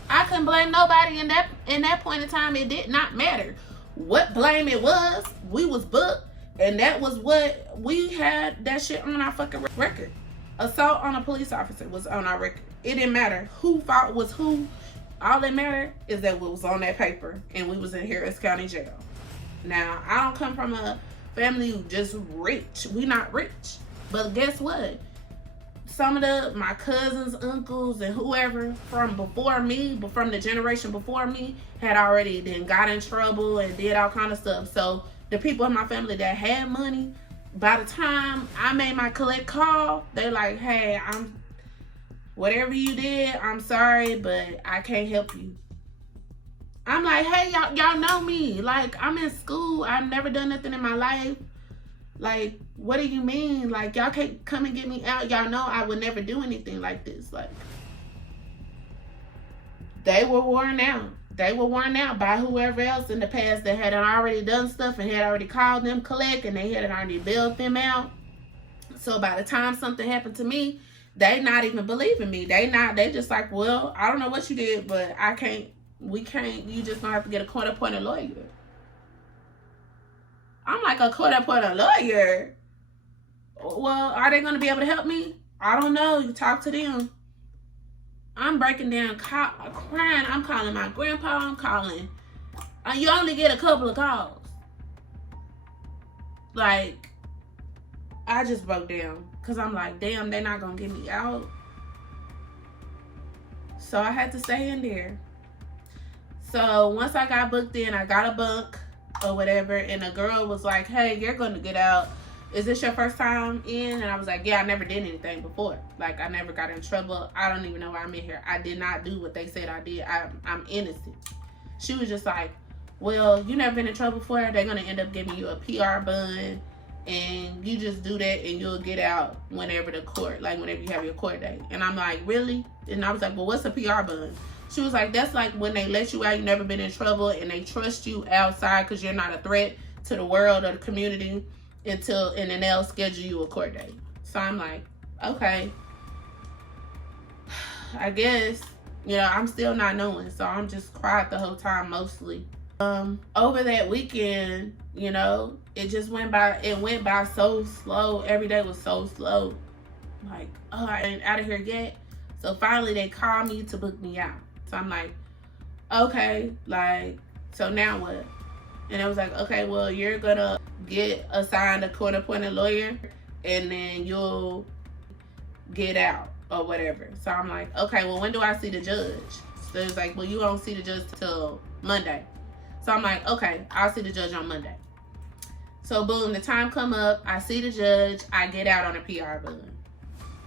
I couldn't blame nobody in that point in time. It did not matter what blame it was. We was booked, and that was what we had. That shit on our fucking record. Assault on a police officer was on our record. It didn't matter who fault was who. All that mattered is that it was on that paper, and we was in Harris County Jail. Now, I don't come from a family who just rich. We not rich. But guess what? Some of my cousins, uncles, and whoever from before me, but from the generation before me, had already then got in trouble and did all kind of stuff. So the people in my family that had money, by the time I made my collect call, they like, hey, whatever you did, I'm sorry, but I can't help you. I'm like, hey, y'all know me. Like, I'm in school. I've never done nothing in my life. Like, what do you mean? Like, y'all can't come and get me out. Y'all know I would never do anything like this. Like, they were worn out. They were worn out by whoever else in the past that had already done stuff and had already called them collect, and they had already bailed them out. So by the time something happened to me, they not even believing me. They just like, well, I don't know what you did, but we can't, you just gonna have to get a court-appointed lawyer. I'm like, a court-appointed lawyer? Well, are they gonna be able to help me? I don't know. You talk to them. I'm breaking down, crying. I'm calling my grandpa. I'm calling. You only get a couple of calls. Like, I just broke down. Because I'm like, damn, they're not going to get me out. So I had to stay in there. So once I got booked in, I got a bunk or whatever. And the girl was like, hey, you're going to get out. Is this your first time in? And I was like, yeah, I never did anything before. Like, I never got in trouble. I don't even know why I'm in here. I did not do what they said I did. I'm innocent. She was just like, well, you never been in trouble before. They're going to end up giving you a PR bond. And you just do that and you'll get out whenever whenever you have your court date. And I'm like, really? And I was like, well, what's a PR bond? She was like, that's like when they let you out, you never been in trouble, and they trust you outside because you're not a threat to the world or the community and then they'll schedule you a court date. So I'm like, okay, I guess, I'm still not knowing. So I'm just quiet the whole time mostly. Over that weekend, it just went by so slow. Every day was so slow. Like, oh, I ain't out of here yet. So finally they called me to book me out. So I'm like, okay, like, so now what? And I was like, okay, well, you're gonna get assigned a court-appointed lawyer and then you'll get out or whatever. So I'm like, okay, well, when do I see the judge? So it's like, well, you won't see the judge till Monday. So I'm like, okay, I'll see the judge on Monday. So boom, the time come up, I see the judge, I get out on a PR bond.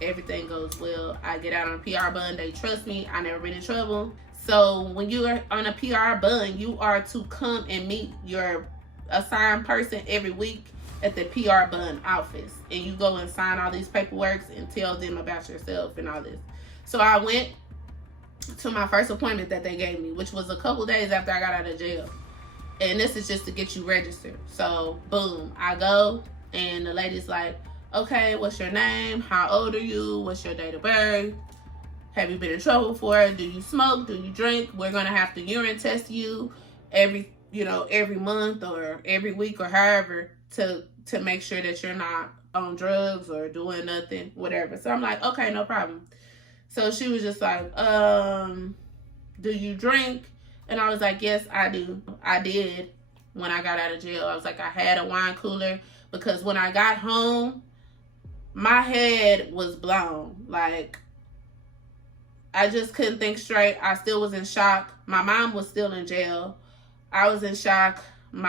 Everything goes well. I get out on a PR bond. They trust me. I never been in trouble. So when you are on a PR bond, you are to come and meet your assigned person every week at the PR bond office. And you go and sign all these paperwork and tell them about yourself and all this. So I went to my first appointment that they gave me, which was a couple days after I got out of jail. And this is just to get you registered. So boom, I go and the lady's like, okay, what's your name? How old are you? What's your date of birth? Have you been in trouble before? Do you smoke? Do you drink? We're going to have to urine test you every month or every week or however to make sure that you're not on drugs or doing nothing, whatever. So I'm like, okay, no problem. So she was just like, do you drink? And I was like, yes, I do. I did when I got out of jail. I was like, I had a wine cooler because when I got home, my head was blown. Like, I just couldn't think straight. I still was in shock. My mom was still in jail. I was in shock. When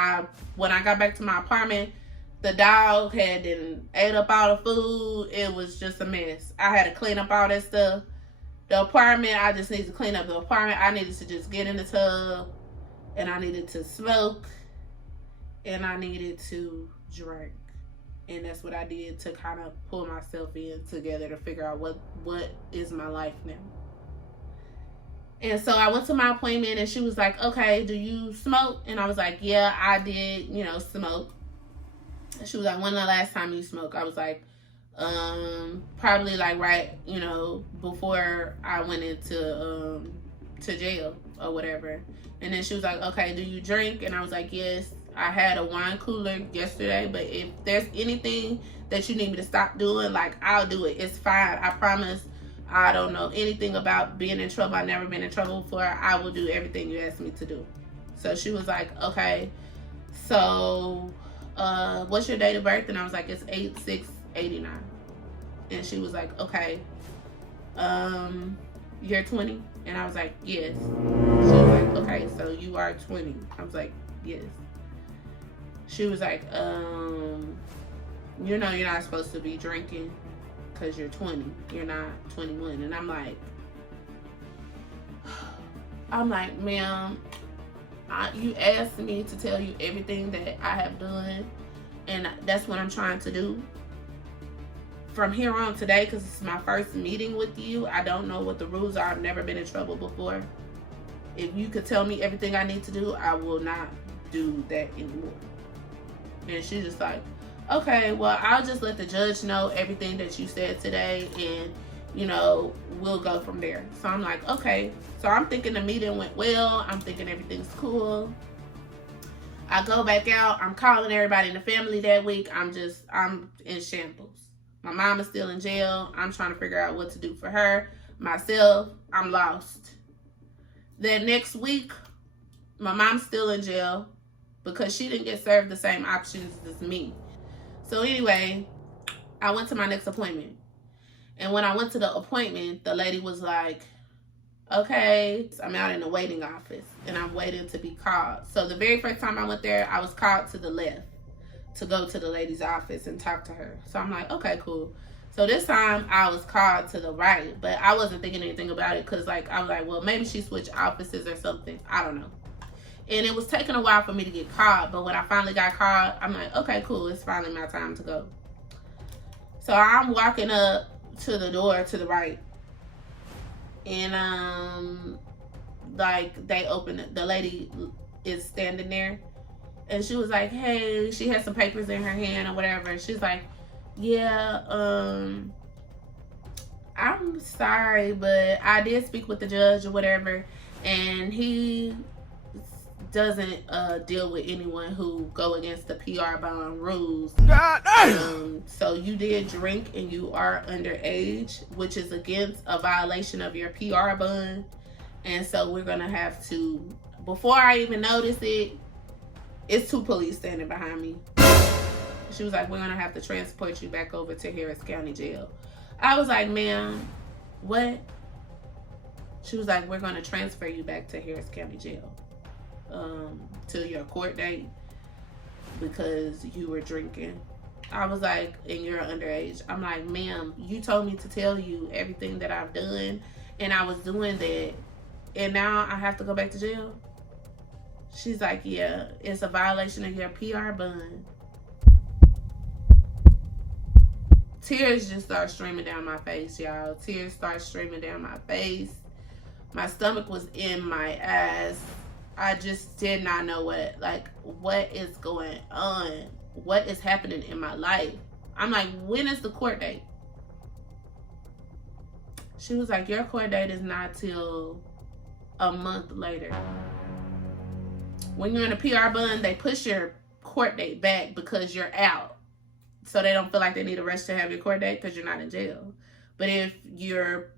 I got back to my apartment, the dog had ate up all the food. It was just a mess. I had to clean up all that stuff. The apartment, I just needed to clean up the apartment. I needed to just get in the tub. And I needed to smoke. And I needed to drink. And that's what I did to kind of pull myself in together to figure out what is my life now. And so I went to my appointment and she was like, okay, do you smoke? And I was like, yeah, I did, smoke. And she was like, when the last time you smoked? I was like, probably like right, before I went into to jail or whatever. And then she was like, okay, do you drink? And I was like, yes. I had a wine cooler yesterday, but if there's anything that you need me to stop doing, like, I'll do it. It's fine. I promise. I don't know anything about being in trouble. I've never been in trouble before. I will do everything you ask me to do. So she was like, okay, so what's your date of birth? And I was like, it's 8/6/89. And she was like, okay, you're 20? And I was like, yes. She was like, okay, so you are 20. I was like, yes. She was like, you're not supposed to be drinking because you're 20. You're not 21. And I'm like, ma'am, you asked me to tell you everything that I have done, and that's what I'm trying to do. From here on today, because it's my first meeting with you, I don't know what the rules are. I've never been in trouble before. If you could tell me everything I need to do, I will not do that anymore. And she's just like, okay, well, I'll just let the judge know everything that you said today and, we'll go from there. So I'm like, okay. So I'm thinking the meeting went well. I'm thinking everything's cool. I go back out. I'm calling everybody in the family that week. I'm in shambles. My mom is still in jail. I'm trying to figure out what to do for her. Myself, I'm lost. Then next week, my mom's still in jail because she didn't get served the same options as me. So anyway, I went to my next appointment. And when I went to the appointment, the lady was like, okay, I'm out in the waiting office and I'm waiting to be called. So the very first time I went there, I was called to the left to go to the lady's office and talk to her. So I'm like, okay, cool. So this time I was called to the right, but I wasn't thinking anything about it because I was like, well, maybe she switched offices or something. I don't know. And it was taking a while for me to get called, but when I finally got called, I'm like, okay, cool, it's finally my time to go. So I'm walking up to the door to the right, and like they open it. The lady is standing there, And she was like, hey, she had some papers in her hand or whatever. She's like, yeah, I'm sorry, but I did speak with the judge or whatever, and he doesn't deal with anyone who go against the PR bond rules. So you did drink and you are underage, which is against a violation of your PR bond. And so we're gonna have to, before I even notice it, it's 2 police standing behind me. She was like, we're gonna have to transport you back over to Harris County Jail. I was like, ma'am, what? She was like, we're gonna transfer you back to Harris County Jail till your court date because you were drinking. I was like, and you're underage. I'm like, ma'am, you told me to tell you everything that I've done, and I was doing that, and now I have to go back to jail? She's like, yeah, it's a violation of your PR bond. Tears just start streaming down my face, y'all. Tears start streaming down my face. My stomach was in my ass. I just did not know what is going on? What is happening in my life? I'm like, when is the court date? She was like, your court date is not till a month later. When you're in a PR bond, they push your court date back because you're out. So they don't feel like they need a rush to have your court date because you're not in jail. But if you're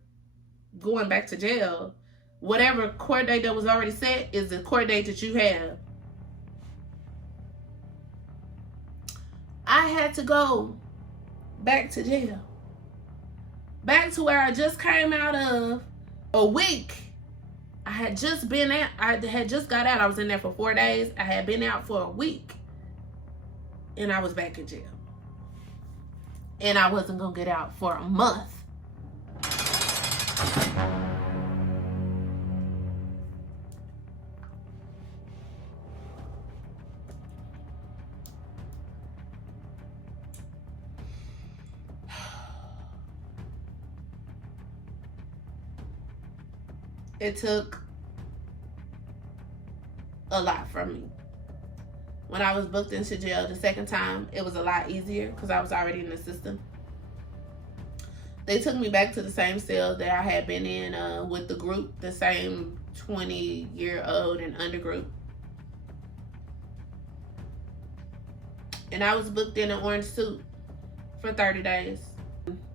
going back to jail, whatever court date that was already set is the court date that you have. I had to go back to jail. Back to where I just came out of a week. I had just been out. I had just got out. I was in there for 4 days. I had been out for a week. And I was back in jail. And I wasn't going to get out for a month. It took a lot from me. When I was booked into jail the second time, it was a lot easier because I was already in the system. They took me back to the same cell that I had been in with the group, the same 20-year-old and under group. And I was booked in an orange suit for 30 days.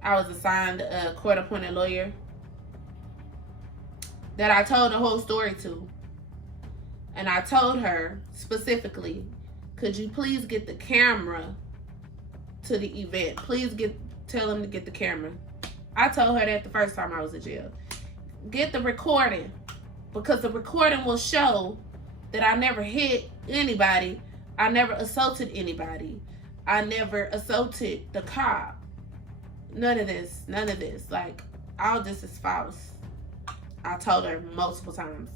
I was assigned a court-appointed lawyer that I told the whole story to. And I told her specifically, could you please get the camera to the event? Please tell them to get the camera. I told her that the first time I was in jail. Get the recording, because the recording will show that I never hit anybody. I never assaulted anybody. I never assaulted the cop. None of this. Like, all this is false. I told her multiple times.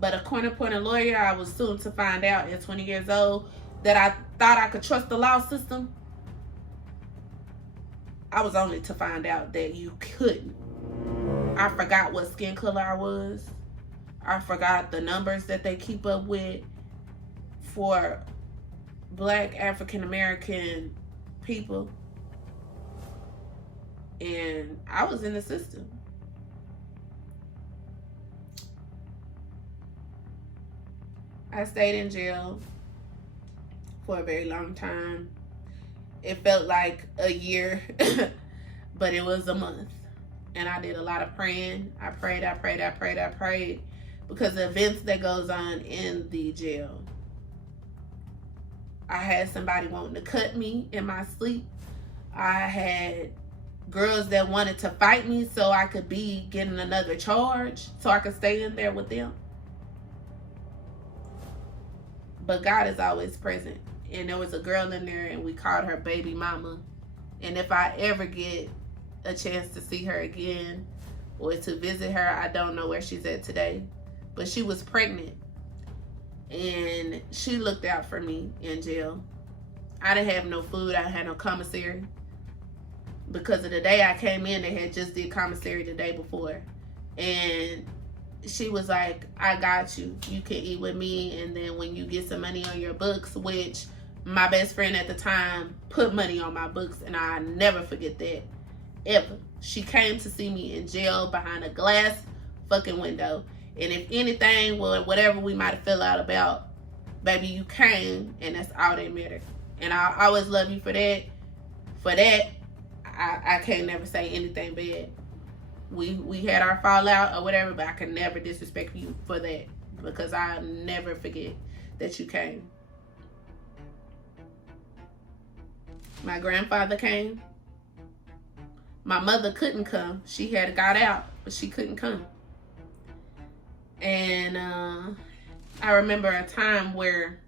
But a court-appointed lawyer, I was soon to find out at 20 years old that I thought I could trust the law system. I was only to find out that you couldn't. I forgot what skin color I was. I forgot the numbers that they keep up with for Black African-American people. And I was in the system. I stayed in jail for a very long time. It felt like a year, but it was a month. And I did a lot of praying. I prayed because the events that goes on in the jail. I had somebody wanting to cut me in my sleep. I had girls that wanted to fight me so I could be getting another charge, so I could stay in there with them. But God is always present. And there was a girl in there and we called her baby mama. And if I ever get a chance to see her again or to visit her, I don't know where she's at today. But she was pregnant. And she looked out for me in jail. I didn't have no food. I had no commissary. Because of the day I came in, they had just did commissary the day before. And she was like, I got you. You can eat with me, and then when you get some money on your books, which my best friend at the time put money on my books, and I never forget that, ever. She came to see me in jail behind a glass fucking window. And if anything, whatever we might have fell out about, baby, you came, and that's all that mattered. And I always love you for that. For that, I can't never say anything bad. We had our fallout or whatever, but I can never disrespect you for that, because I'll never forget that you came. My grandfather came. My mother couldn't come. She had got out, but she couldn't come. And I remember a time where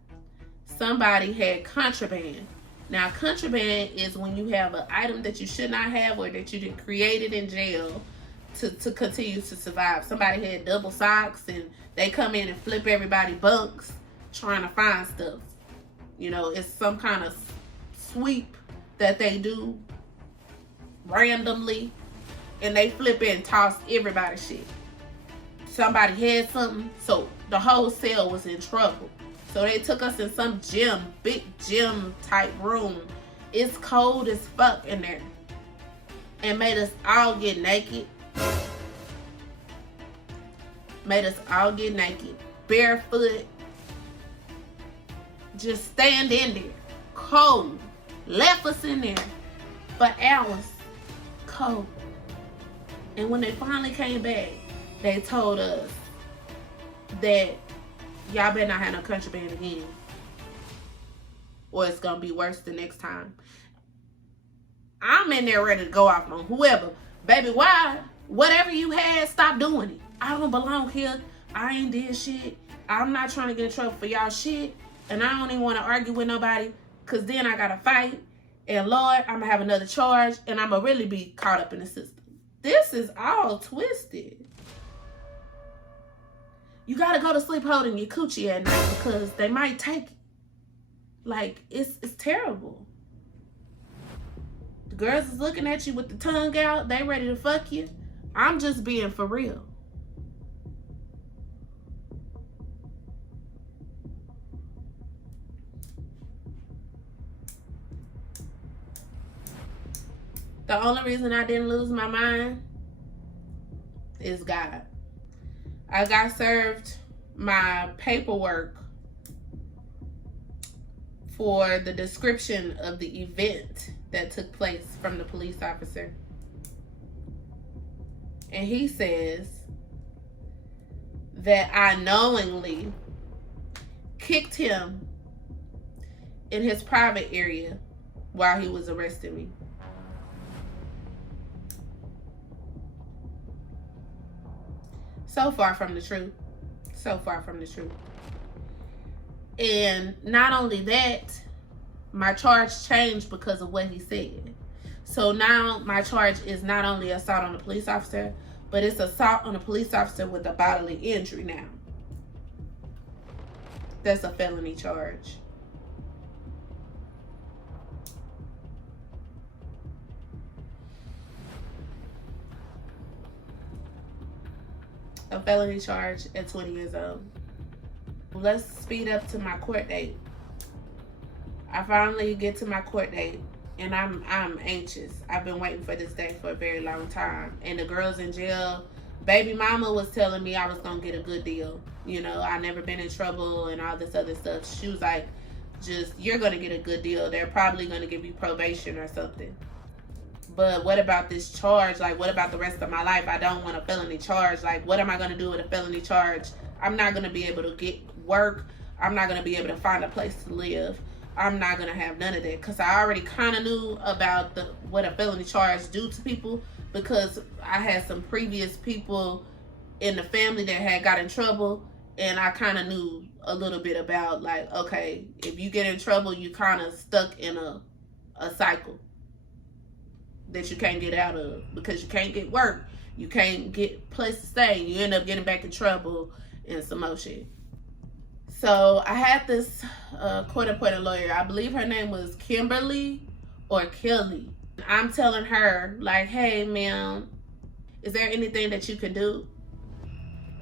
somebody had contraband. Now, contraband is when you have an item that you should not have, or that you didn't create it in jail to continue to survive. Somebody had double socks, and they come in and flip everybody bunks trying to find stuff. You know, it's some kind of sweep that they do randomly, and they flip it and toss everybody's shit. Somebody had something, so the whole cell was in trouble. So they took us in some gym, big gym type room. It's cold as fuck in there, and made us all get naked. Barefoot. Just stand in there, cold. Left us in there for hours, cold. And when they finally came back, they told us that y'all better not have no contraband again, or it's gonna be worse the next time. I'm in there ready to go off on whoever. Baby, why? Whatever you had, stop doing it. I don't belong here. I ain't did shit. I'm not trying to get in trouble for y'all shit. And I don't even want to argue with nobody, because then I got to fight. And Lord, I'm going to have another charge, and I'm going to really be caught up in the system. This is all twisted. You got to go to sleep holding your coochie at night, because they might take it. Like, it's terrible. The girls is looking at you with the tongue out. They ready to fuck you. I'm just being for real. The only reason I didn't lose my mind is God. I got served my paperwork for the description of the event that took place from the police officer. And he says that I knowingly kicked him in his private area while he was arresting me. So far from the truth. So far from the truth. And not only that, my charge changed because of what he said. So now my charge is not only assault on a police officer, but it's assault on a police officer with a bodily injury now. That's a felony charge. A felony charge at 20 years old. Let's speed up to my court date. I finally get to my court date, and I'm anxious. I've been waiting for this day for a very long time. And the girls in jail, baby mama was telling me I was gonna get a good deal. You know, I never been in trouble and all this other stuff. She was like, just, you're gonna get a good deal. They're probably gonna give you probation or something. But what about this charge? Like, what about the rest of my life? I don't want a felony charge. Like, what am I gonna do with a felony charge? I'm not gonna be able to get work. I'm not gonna be able to find a place to live. I'm not gonna have none of that, because I already kind of knew about what a felony charge do to people, because I had some previous people in the family that had got in trouble, and I kind of knew a little bit about, like, okay, if you get in trouble, you kind of stuck in a cycle that you can't get out of, because you can't get work, you can't get place to stay, you end up getting back in trouble and some more shit. So I had this court-appointed lawyer. I believe her name was Kimberly or Kelly. I'm telling her, like, hey, ma'am, is there anything that you can do?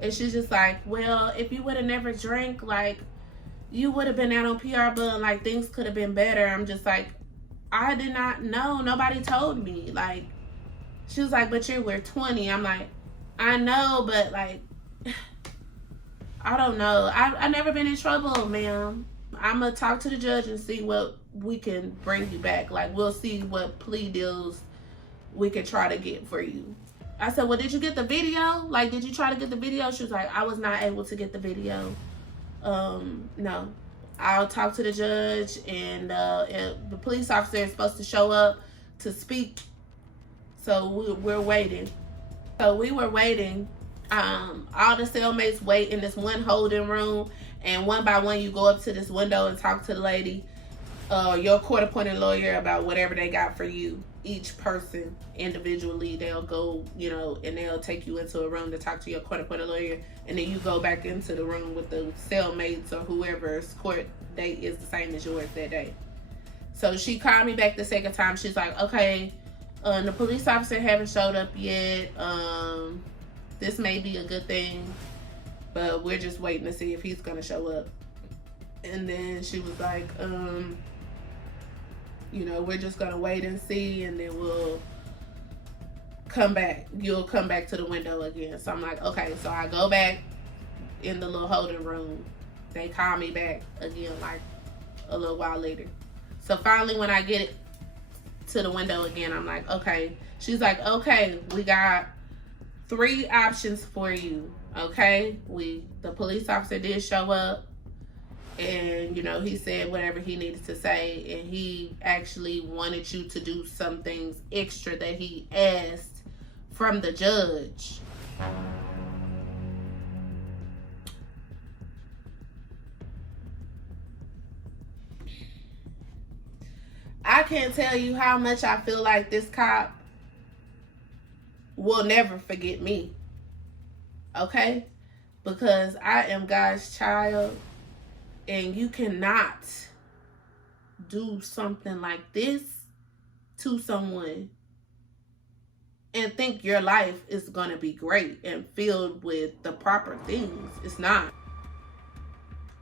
And she's just like, well, if you would have never drank, like, you would have been out on PR Bud, like, things could have been better. I'm just like, I did not know. Nobody told me. Like, she was like, but we're 20. I'm like, I know, but, like, I don't know. I never been in trouble, ma'am. I'm going to talk to the judge and see what we can bring you back. Like, we'll see what plea deals we can try to get for you. I said, well, did you get the video? Like, did you try to get the video? She was like, I was not able to get the video. No. I'll talk to the judge, and the police officer is supposed to show up to speak. So we're waiting. So we were waiting. All the cellmates wait in this one holding room, and one by one you go up to this window and talk to the lady, your court-appointed lawyer, about whatever they got for you. Each person individually, they'll go, you know, and they'll take you into a room to talk to your court-appointed lawyer, and then you go back into the room with the cellmates or whoever's court date is the same as yours that day. So she called me back the second time. She's like, okay, the police officer haven't showed up yet. This may be a good thing, but we're just waiting to see if he's gonna show up. And then she was like, you know, we're just gonna wait and see, and then we'll come back. You'll come back to the window again. So I'm like, okay. So I go back in the little holding room. They call me back again, like a little while later. So finally, when I get it to the window again, I'm like, okay. She's like, okay, we got 3 options for you. Okay, the police officer did show up, and, you know, he said whatever he needed to say, and he actually wanted you to do some things extra that he asked from the judge. I can't tell you how much I feel like this cop will never forget me. Okay? Because I am God's child, and you cannot do something like this to someone and think your life is going to be great and filled with the proper things. It's not.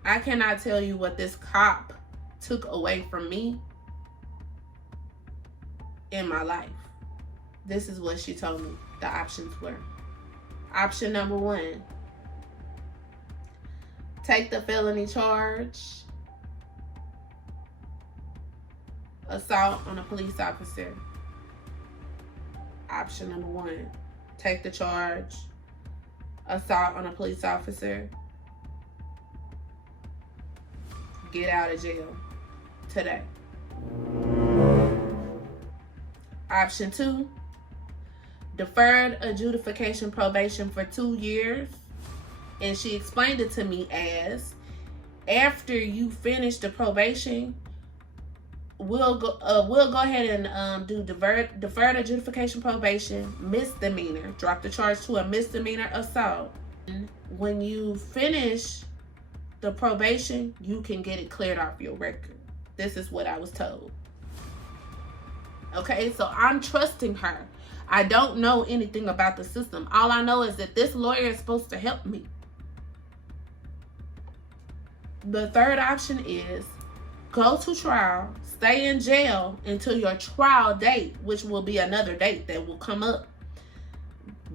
I cannot tell you what this cop took away from me in my life. This is what she told me the options were. Option number 1, take the felony charge, assault on a police officer. Option number 1, take the charge, assault on a police officer, get out of jail today. Option 2, deferred adjudication probation for 2 years. And she explained it to me as, after you finish the probation, we'll go ahead and do deferred adjudication probation, misdemeanor, drop the charge to a misdemeanor assault. When you finish the probation, you can get it cleared off your record. This is what I was told. Okay, so I'm trusting her. I don't know anything about the system. All I know is that this lawyer is supposed to help me. The third option is go to trial, stay in jail until your trial date, which will be another date that will come up.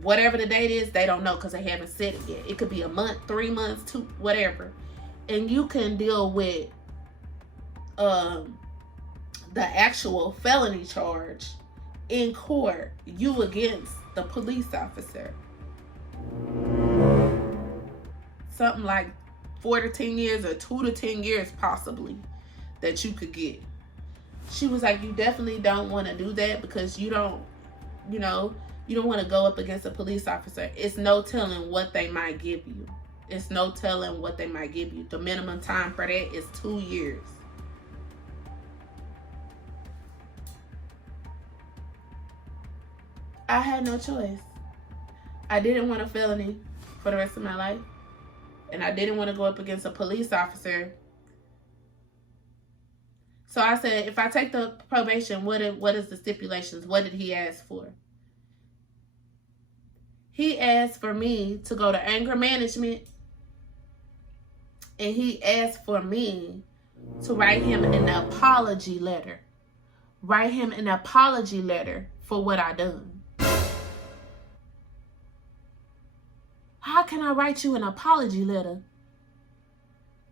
Whatever the date is, they don't know because they haven't said it yet. It could be a month, 3 months, 2, whatever. And you can deal with the actual felony charge in court, you against the police officer. Something like 4 to 10 years or 2 to 10 years possibly that you could get. She was like, you definitely don't want to do that because you don't want to go up against a police officer. It's no telling what they might give you. It's no telling what they might give you. The minimum time for that is 2 years. I had no choice. I didn't want a felony for the rest of my life. And I didn't want to go up against a police officer. So I said, if I take the probation, what is the stipulations? What did he ask for? He asked for me to go to anger management, and he asked for me to write him an apology letter. Write him an apology letter for what I done. How can I write you an apology letter?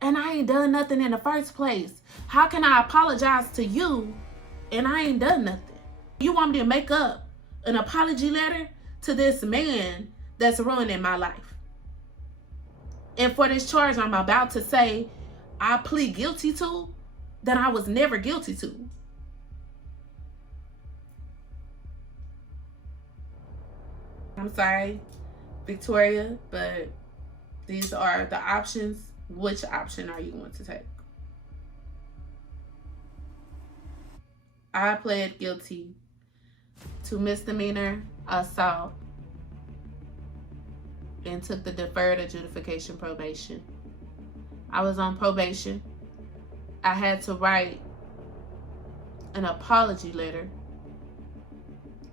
And I ain't done nothing in the first place. How can I apologize to you and I ain't done nothing? You want me to make up an apology letter to this man that's ruining my life? And for this charge I'm about to say I plead guilty to, that I was never guilty to. I'm sorry, Victoria, but these are the options. Which option are you going to take? I pled guilty to misdemeanor assault and took the deferred adjudication probation. I was on probation. I had to write an apology letter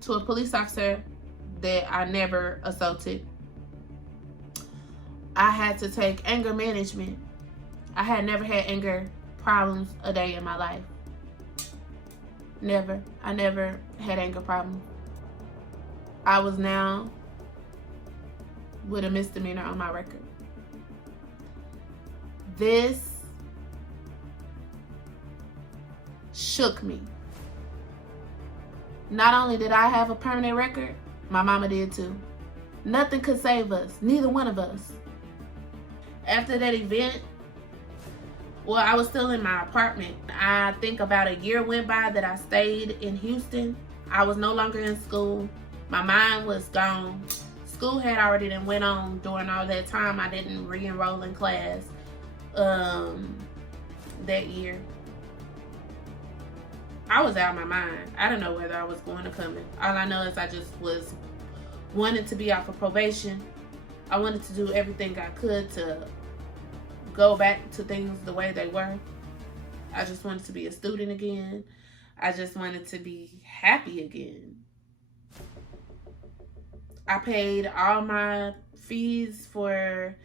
to a police officer that I never assaulted. I had to take anger management. I had never had anger problems a day in my life. Never. I never had anger problems. I was now with a misdemeanor on my record. This shook me. Not only did I have a permanent record, my mama did too. Nothing could save us, neither one of us. After that event, well, I was still in my apartment. I think about a year went by that I stayed in Houston. I was no longer in school. My mind was gone. School had already done went on during all that time. I didn't re-enroll in class that year. I was out of my mind. I don't know whether I was going or coming. All I know is I just was wanted to be off of probation. I wanted to do everything I could to go back to things the way they were. I just wanted to be a student again. I just wanted to be happy again. I paid all my fees for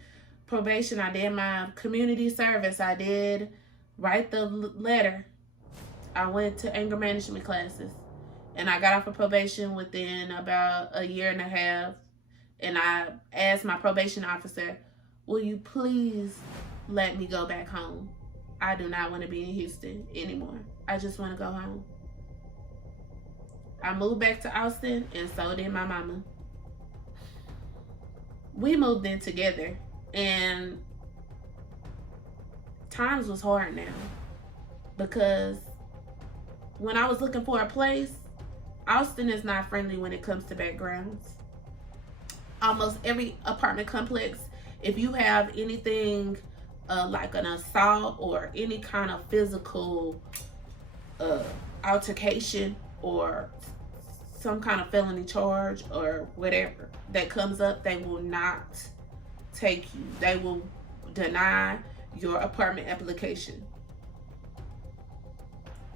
probation. I did my community service. I did write the letter. I went to anger management classes. And I got off of probation within about a year and a half. And I asked my probation officer, will you please let me go back home? I do not want to be in Houston anymore. I just want to go home. I moved back to Austin, and so did my mama. We moved in together, and times was hard now. Because when I was looking for a place, Austin is not friendly when it comes to backgrounds. Almost every apartment complex, if you have anything like an assault or any kind of physical altercation or some kind of felony charge or whatever that comes up, they will not take you. They will deny your apartment application.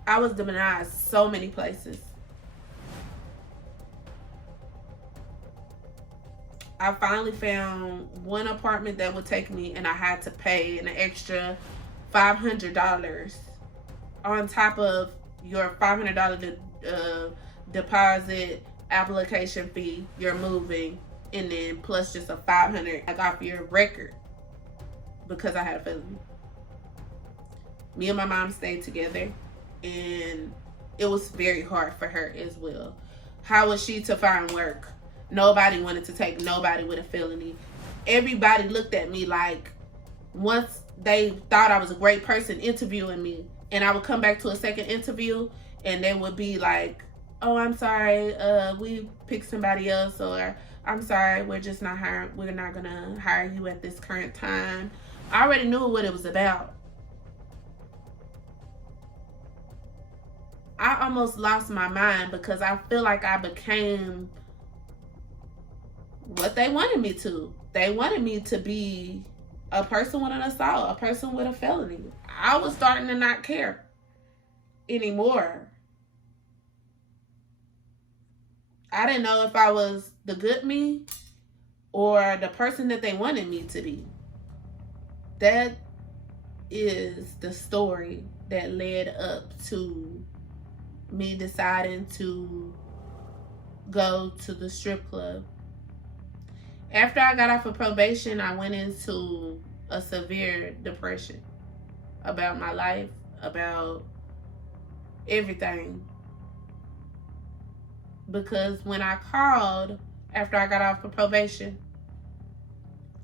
I was denied so many places. I finally found one apartment that would take me, and I had to pay an extra $500 on top of your $500 deposit application fee. You're moving, and then plus just a $500 off your record because I had a felony. Me and my mom stayed together, and it was very hard for her as well. How was she to find work? Nobody wanted to take nobody with a felony. Everybody looked at me like, once they thought I was a great person interviewing me, and I would come back to a second interview, and they would be like, oh, I'm sorry, we picked somebody else, or I'm sorry, we're not gonna hire you at this current time. I already knew what it was about. I almost lost my mind because I feel like I became what they wanted me to. They wanted me to be a person with an assault, a person with a felony. I was starting to not care anymore. I didn't know if I was the good me or the person that they wanted me to be. That is the story that led up to me deciding to go to the strip club. After I got off of probation, I went into a severe depression about my life, about everything. Because when I called after I got off of probation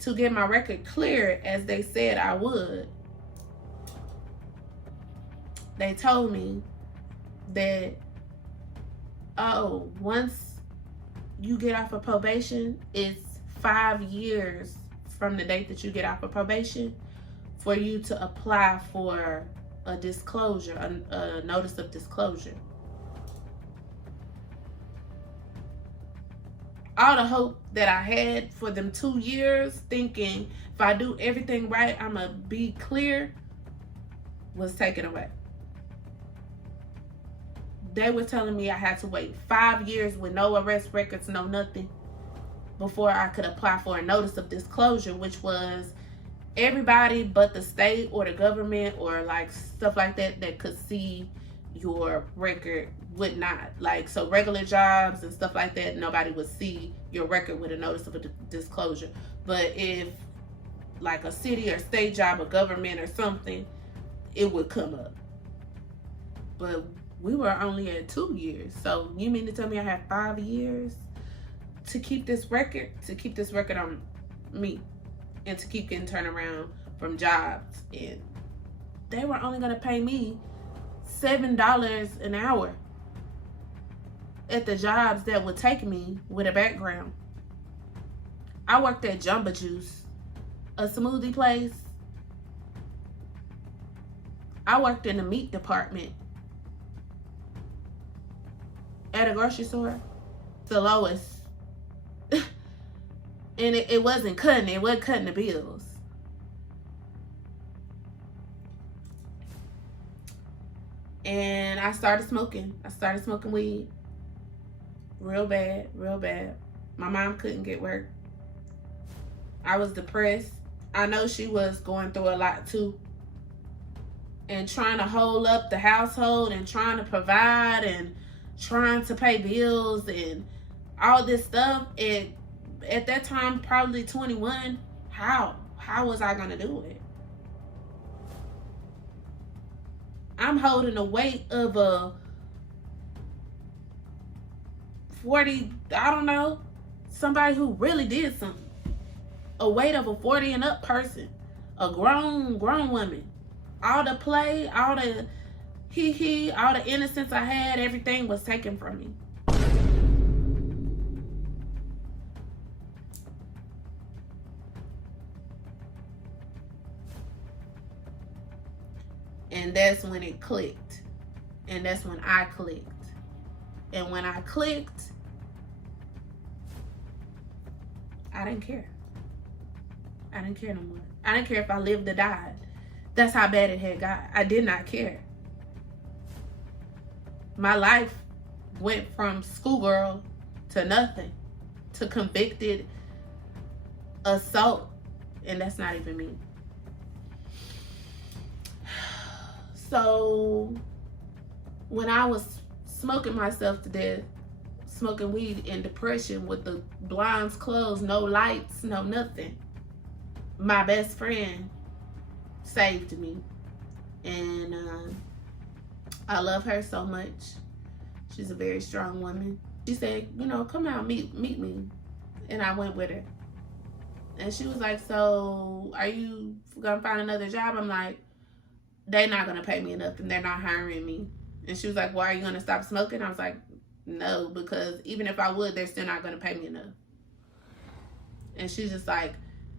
to get my record cleared, as they said I would, they told me that, oh, once you get off of probation, it's 5 years from the date that you get off of probation for you to apply for a disclosure, a notice of disclosure. All the hope that I had for them 2 years, thinking if I do everything right, I'm going to be clear, was taken away. They were telling me I had to wait 5 years with no arrest records, no nothing, before I could apply for a notice of disclosure, which was everybody but the state or the government or like stuff like that that could see your record would not. Like, so regular jobs and stuff like that, nobody would see your record with a notice of a disclosure. But if like a city or state job or government or something, it would come up. But we were only at 2 years. So you mean to tell me I had 5 years to keep this record on me and to keep getting turned around from jobs? And they were only going to pay me $7 an hour at the jobs that would take me with a background. I worked at Jamba Juice, a smoothie place. I worked in the meat department at a grocery store. The lowest. And it wasn't cutting. It wasn't cutting the bills. And I started smoking. I started smoking weed. Real bad, real bad. My mom couldn't get work. I was depressed. I know she was going through a lot too. And trying to hold up the household and trying to provide and trying to pay bills and all this stuff. At that time, probably 21, how was I gonna do it? I'm holding the weight of a 40, I don't know, somebody who really did something. A weight of a 40 and up person, a grown woman. All the play, all the all the innocence I had, everything was taken from me. And that's when it clicked. And that's when I clicked. And when I clicked, I didn't care. I didn't care no more. I didn't care if I lived or died. That's how bad it had got. I did not care. My life went from schoolgirl to nothing, to convicted assault. And that's not even me. So when I was smoking myself to death, smoking weed in depression with the blinds closed, no lights, no nothing, my best friend saved me. And I love her so much. She's a very strong woman. She said, you know, come out, meet me. And I went with her. And she was like, so are you gonna find another job? I'm like, they're not gonna pay me enough and they're not hiring me. And she was like, well, are you gonna stop smoking? I was like, no, because even if I would, they're still not gonna pay me enough. And she's just like,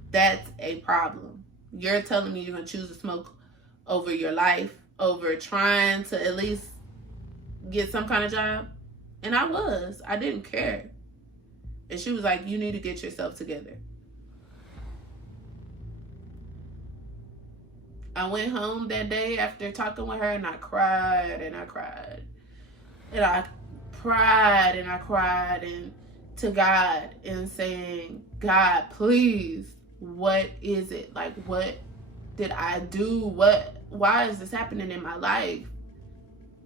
that's a problem. You're telling me you're gonna choose to smoke over your life, over trying to at least get some kind of job? And I didn't care. And she was like, you need to get yourself together. I went home that day after talking with her and I cried and I cried. And I cried and I cried and to God and saying, God, please, what is it? Like, what did I do? Why is this happening in my life?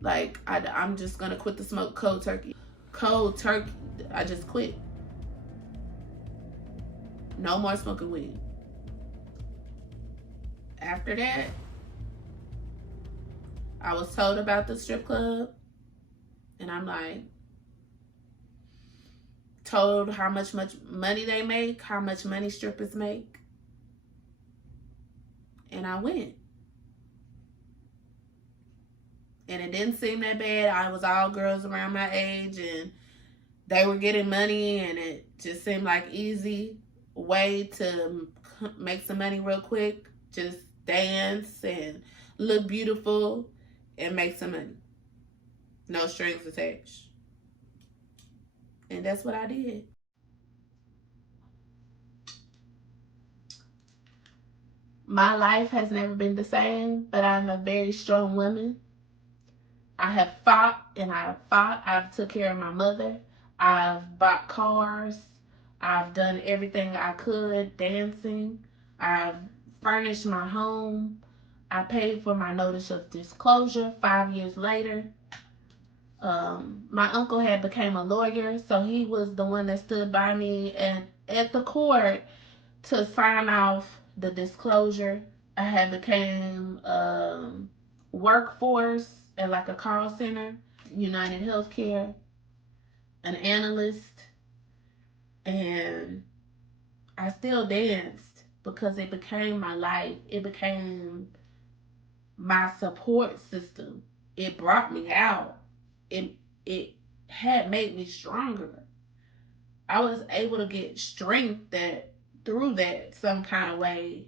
Like, I'm just gonna quit the smoke cold turkey. Cold turkey. I just quit. No more smoking weed. After that, I was told about the strip club, and I'm like, told how much money they make, how much money strippers make, and I went. And it didn't seem that bad. I was all girls around my age, and they were getting money, and it just seemed like easy way to make some money real quick. Just dance and look beautiful and make some money. No strings attached. And that's what I did. My life has never been the same, but I'm a very strong woman. I have fought and I have fought. I've took care of my mother. I've bought cars. I've done everything I could, dancing. I've furnished my home. I paid for my notice of disclosure 5 years later. My uncle had became a lawyer, so he was the one that stood by me and at the court to sign off the disclosure. I had became workforce at like a call center, United Healthcare, an analyst, and I still danced because it became my life. It became my support system. It brought me out. It had made me stronger. I was able to get strength that through that some kind of way.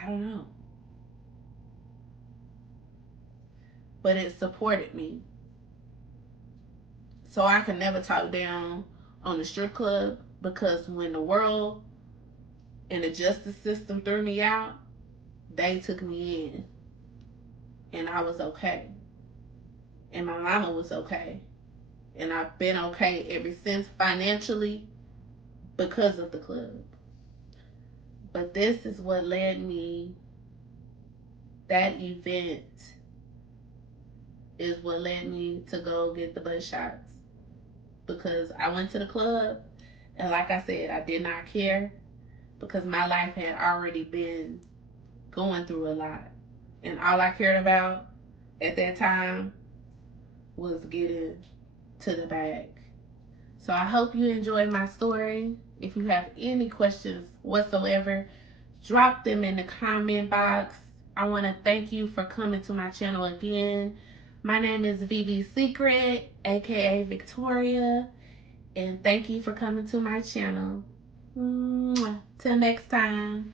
I don't know. But it supported me. So I can never talk down on the strip club because when the world and the justice system threw me out, they took me in. And I was okay. And my mama was okay. And I've been okay ever since financially because of the club. But this is what led me, that event is what led me to go get the butt shots. Because I went to the club and like I said, I did not care because my life had already been going through a lot. And all I cared about at that time was getting to the bag. So I hope you enjoyed my story. If you have any questions whatsoever, drop them in the comment box. I want to thank you for coming to my channel again. My name is Vivi Secret, aka Victoria, and thank you for coming to my channel. Till next time.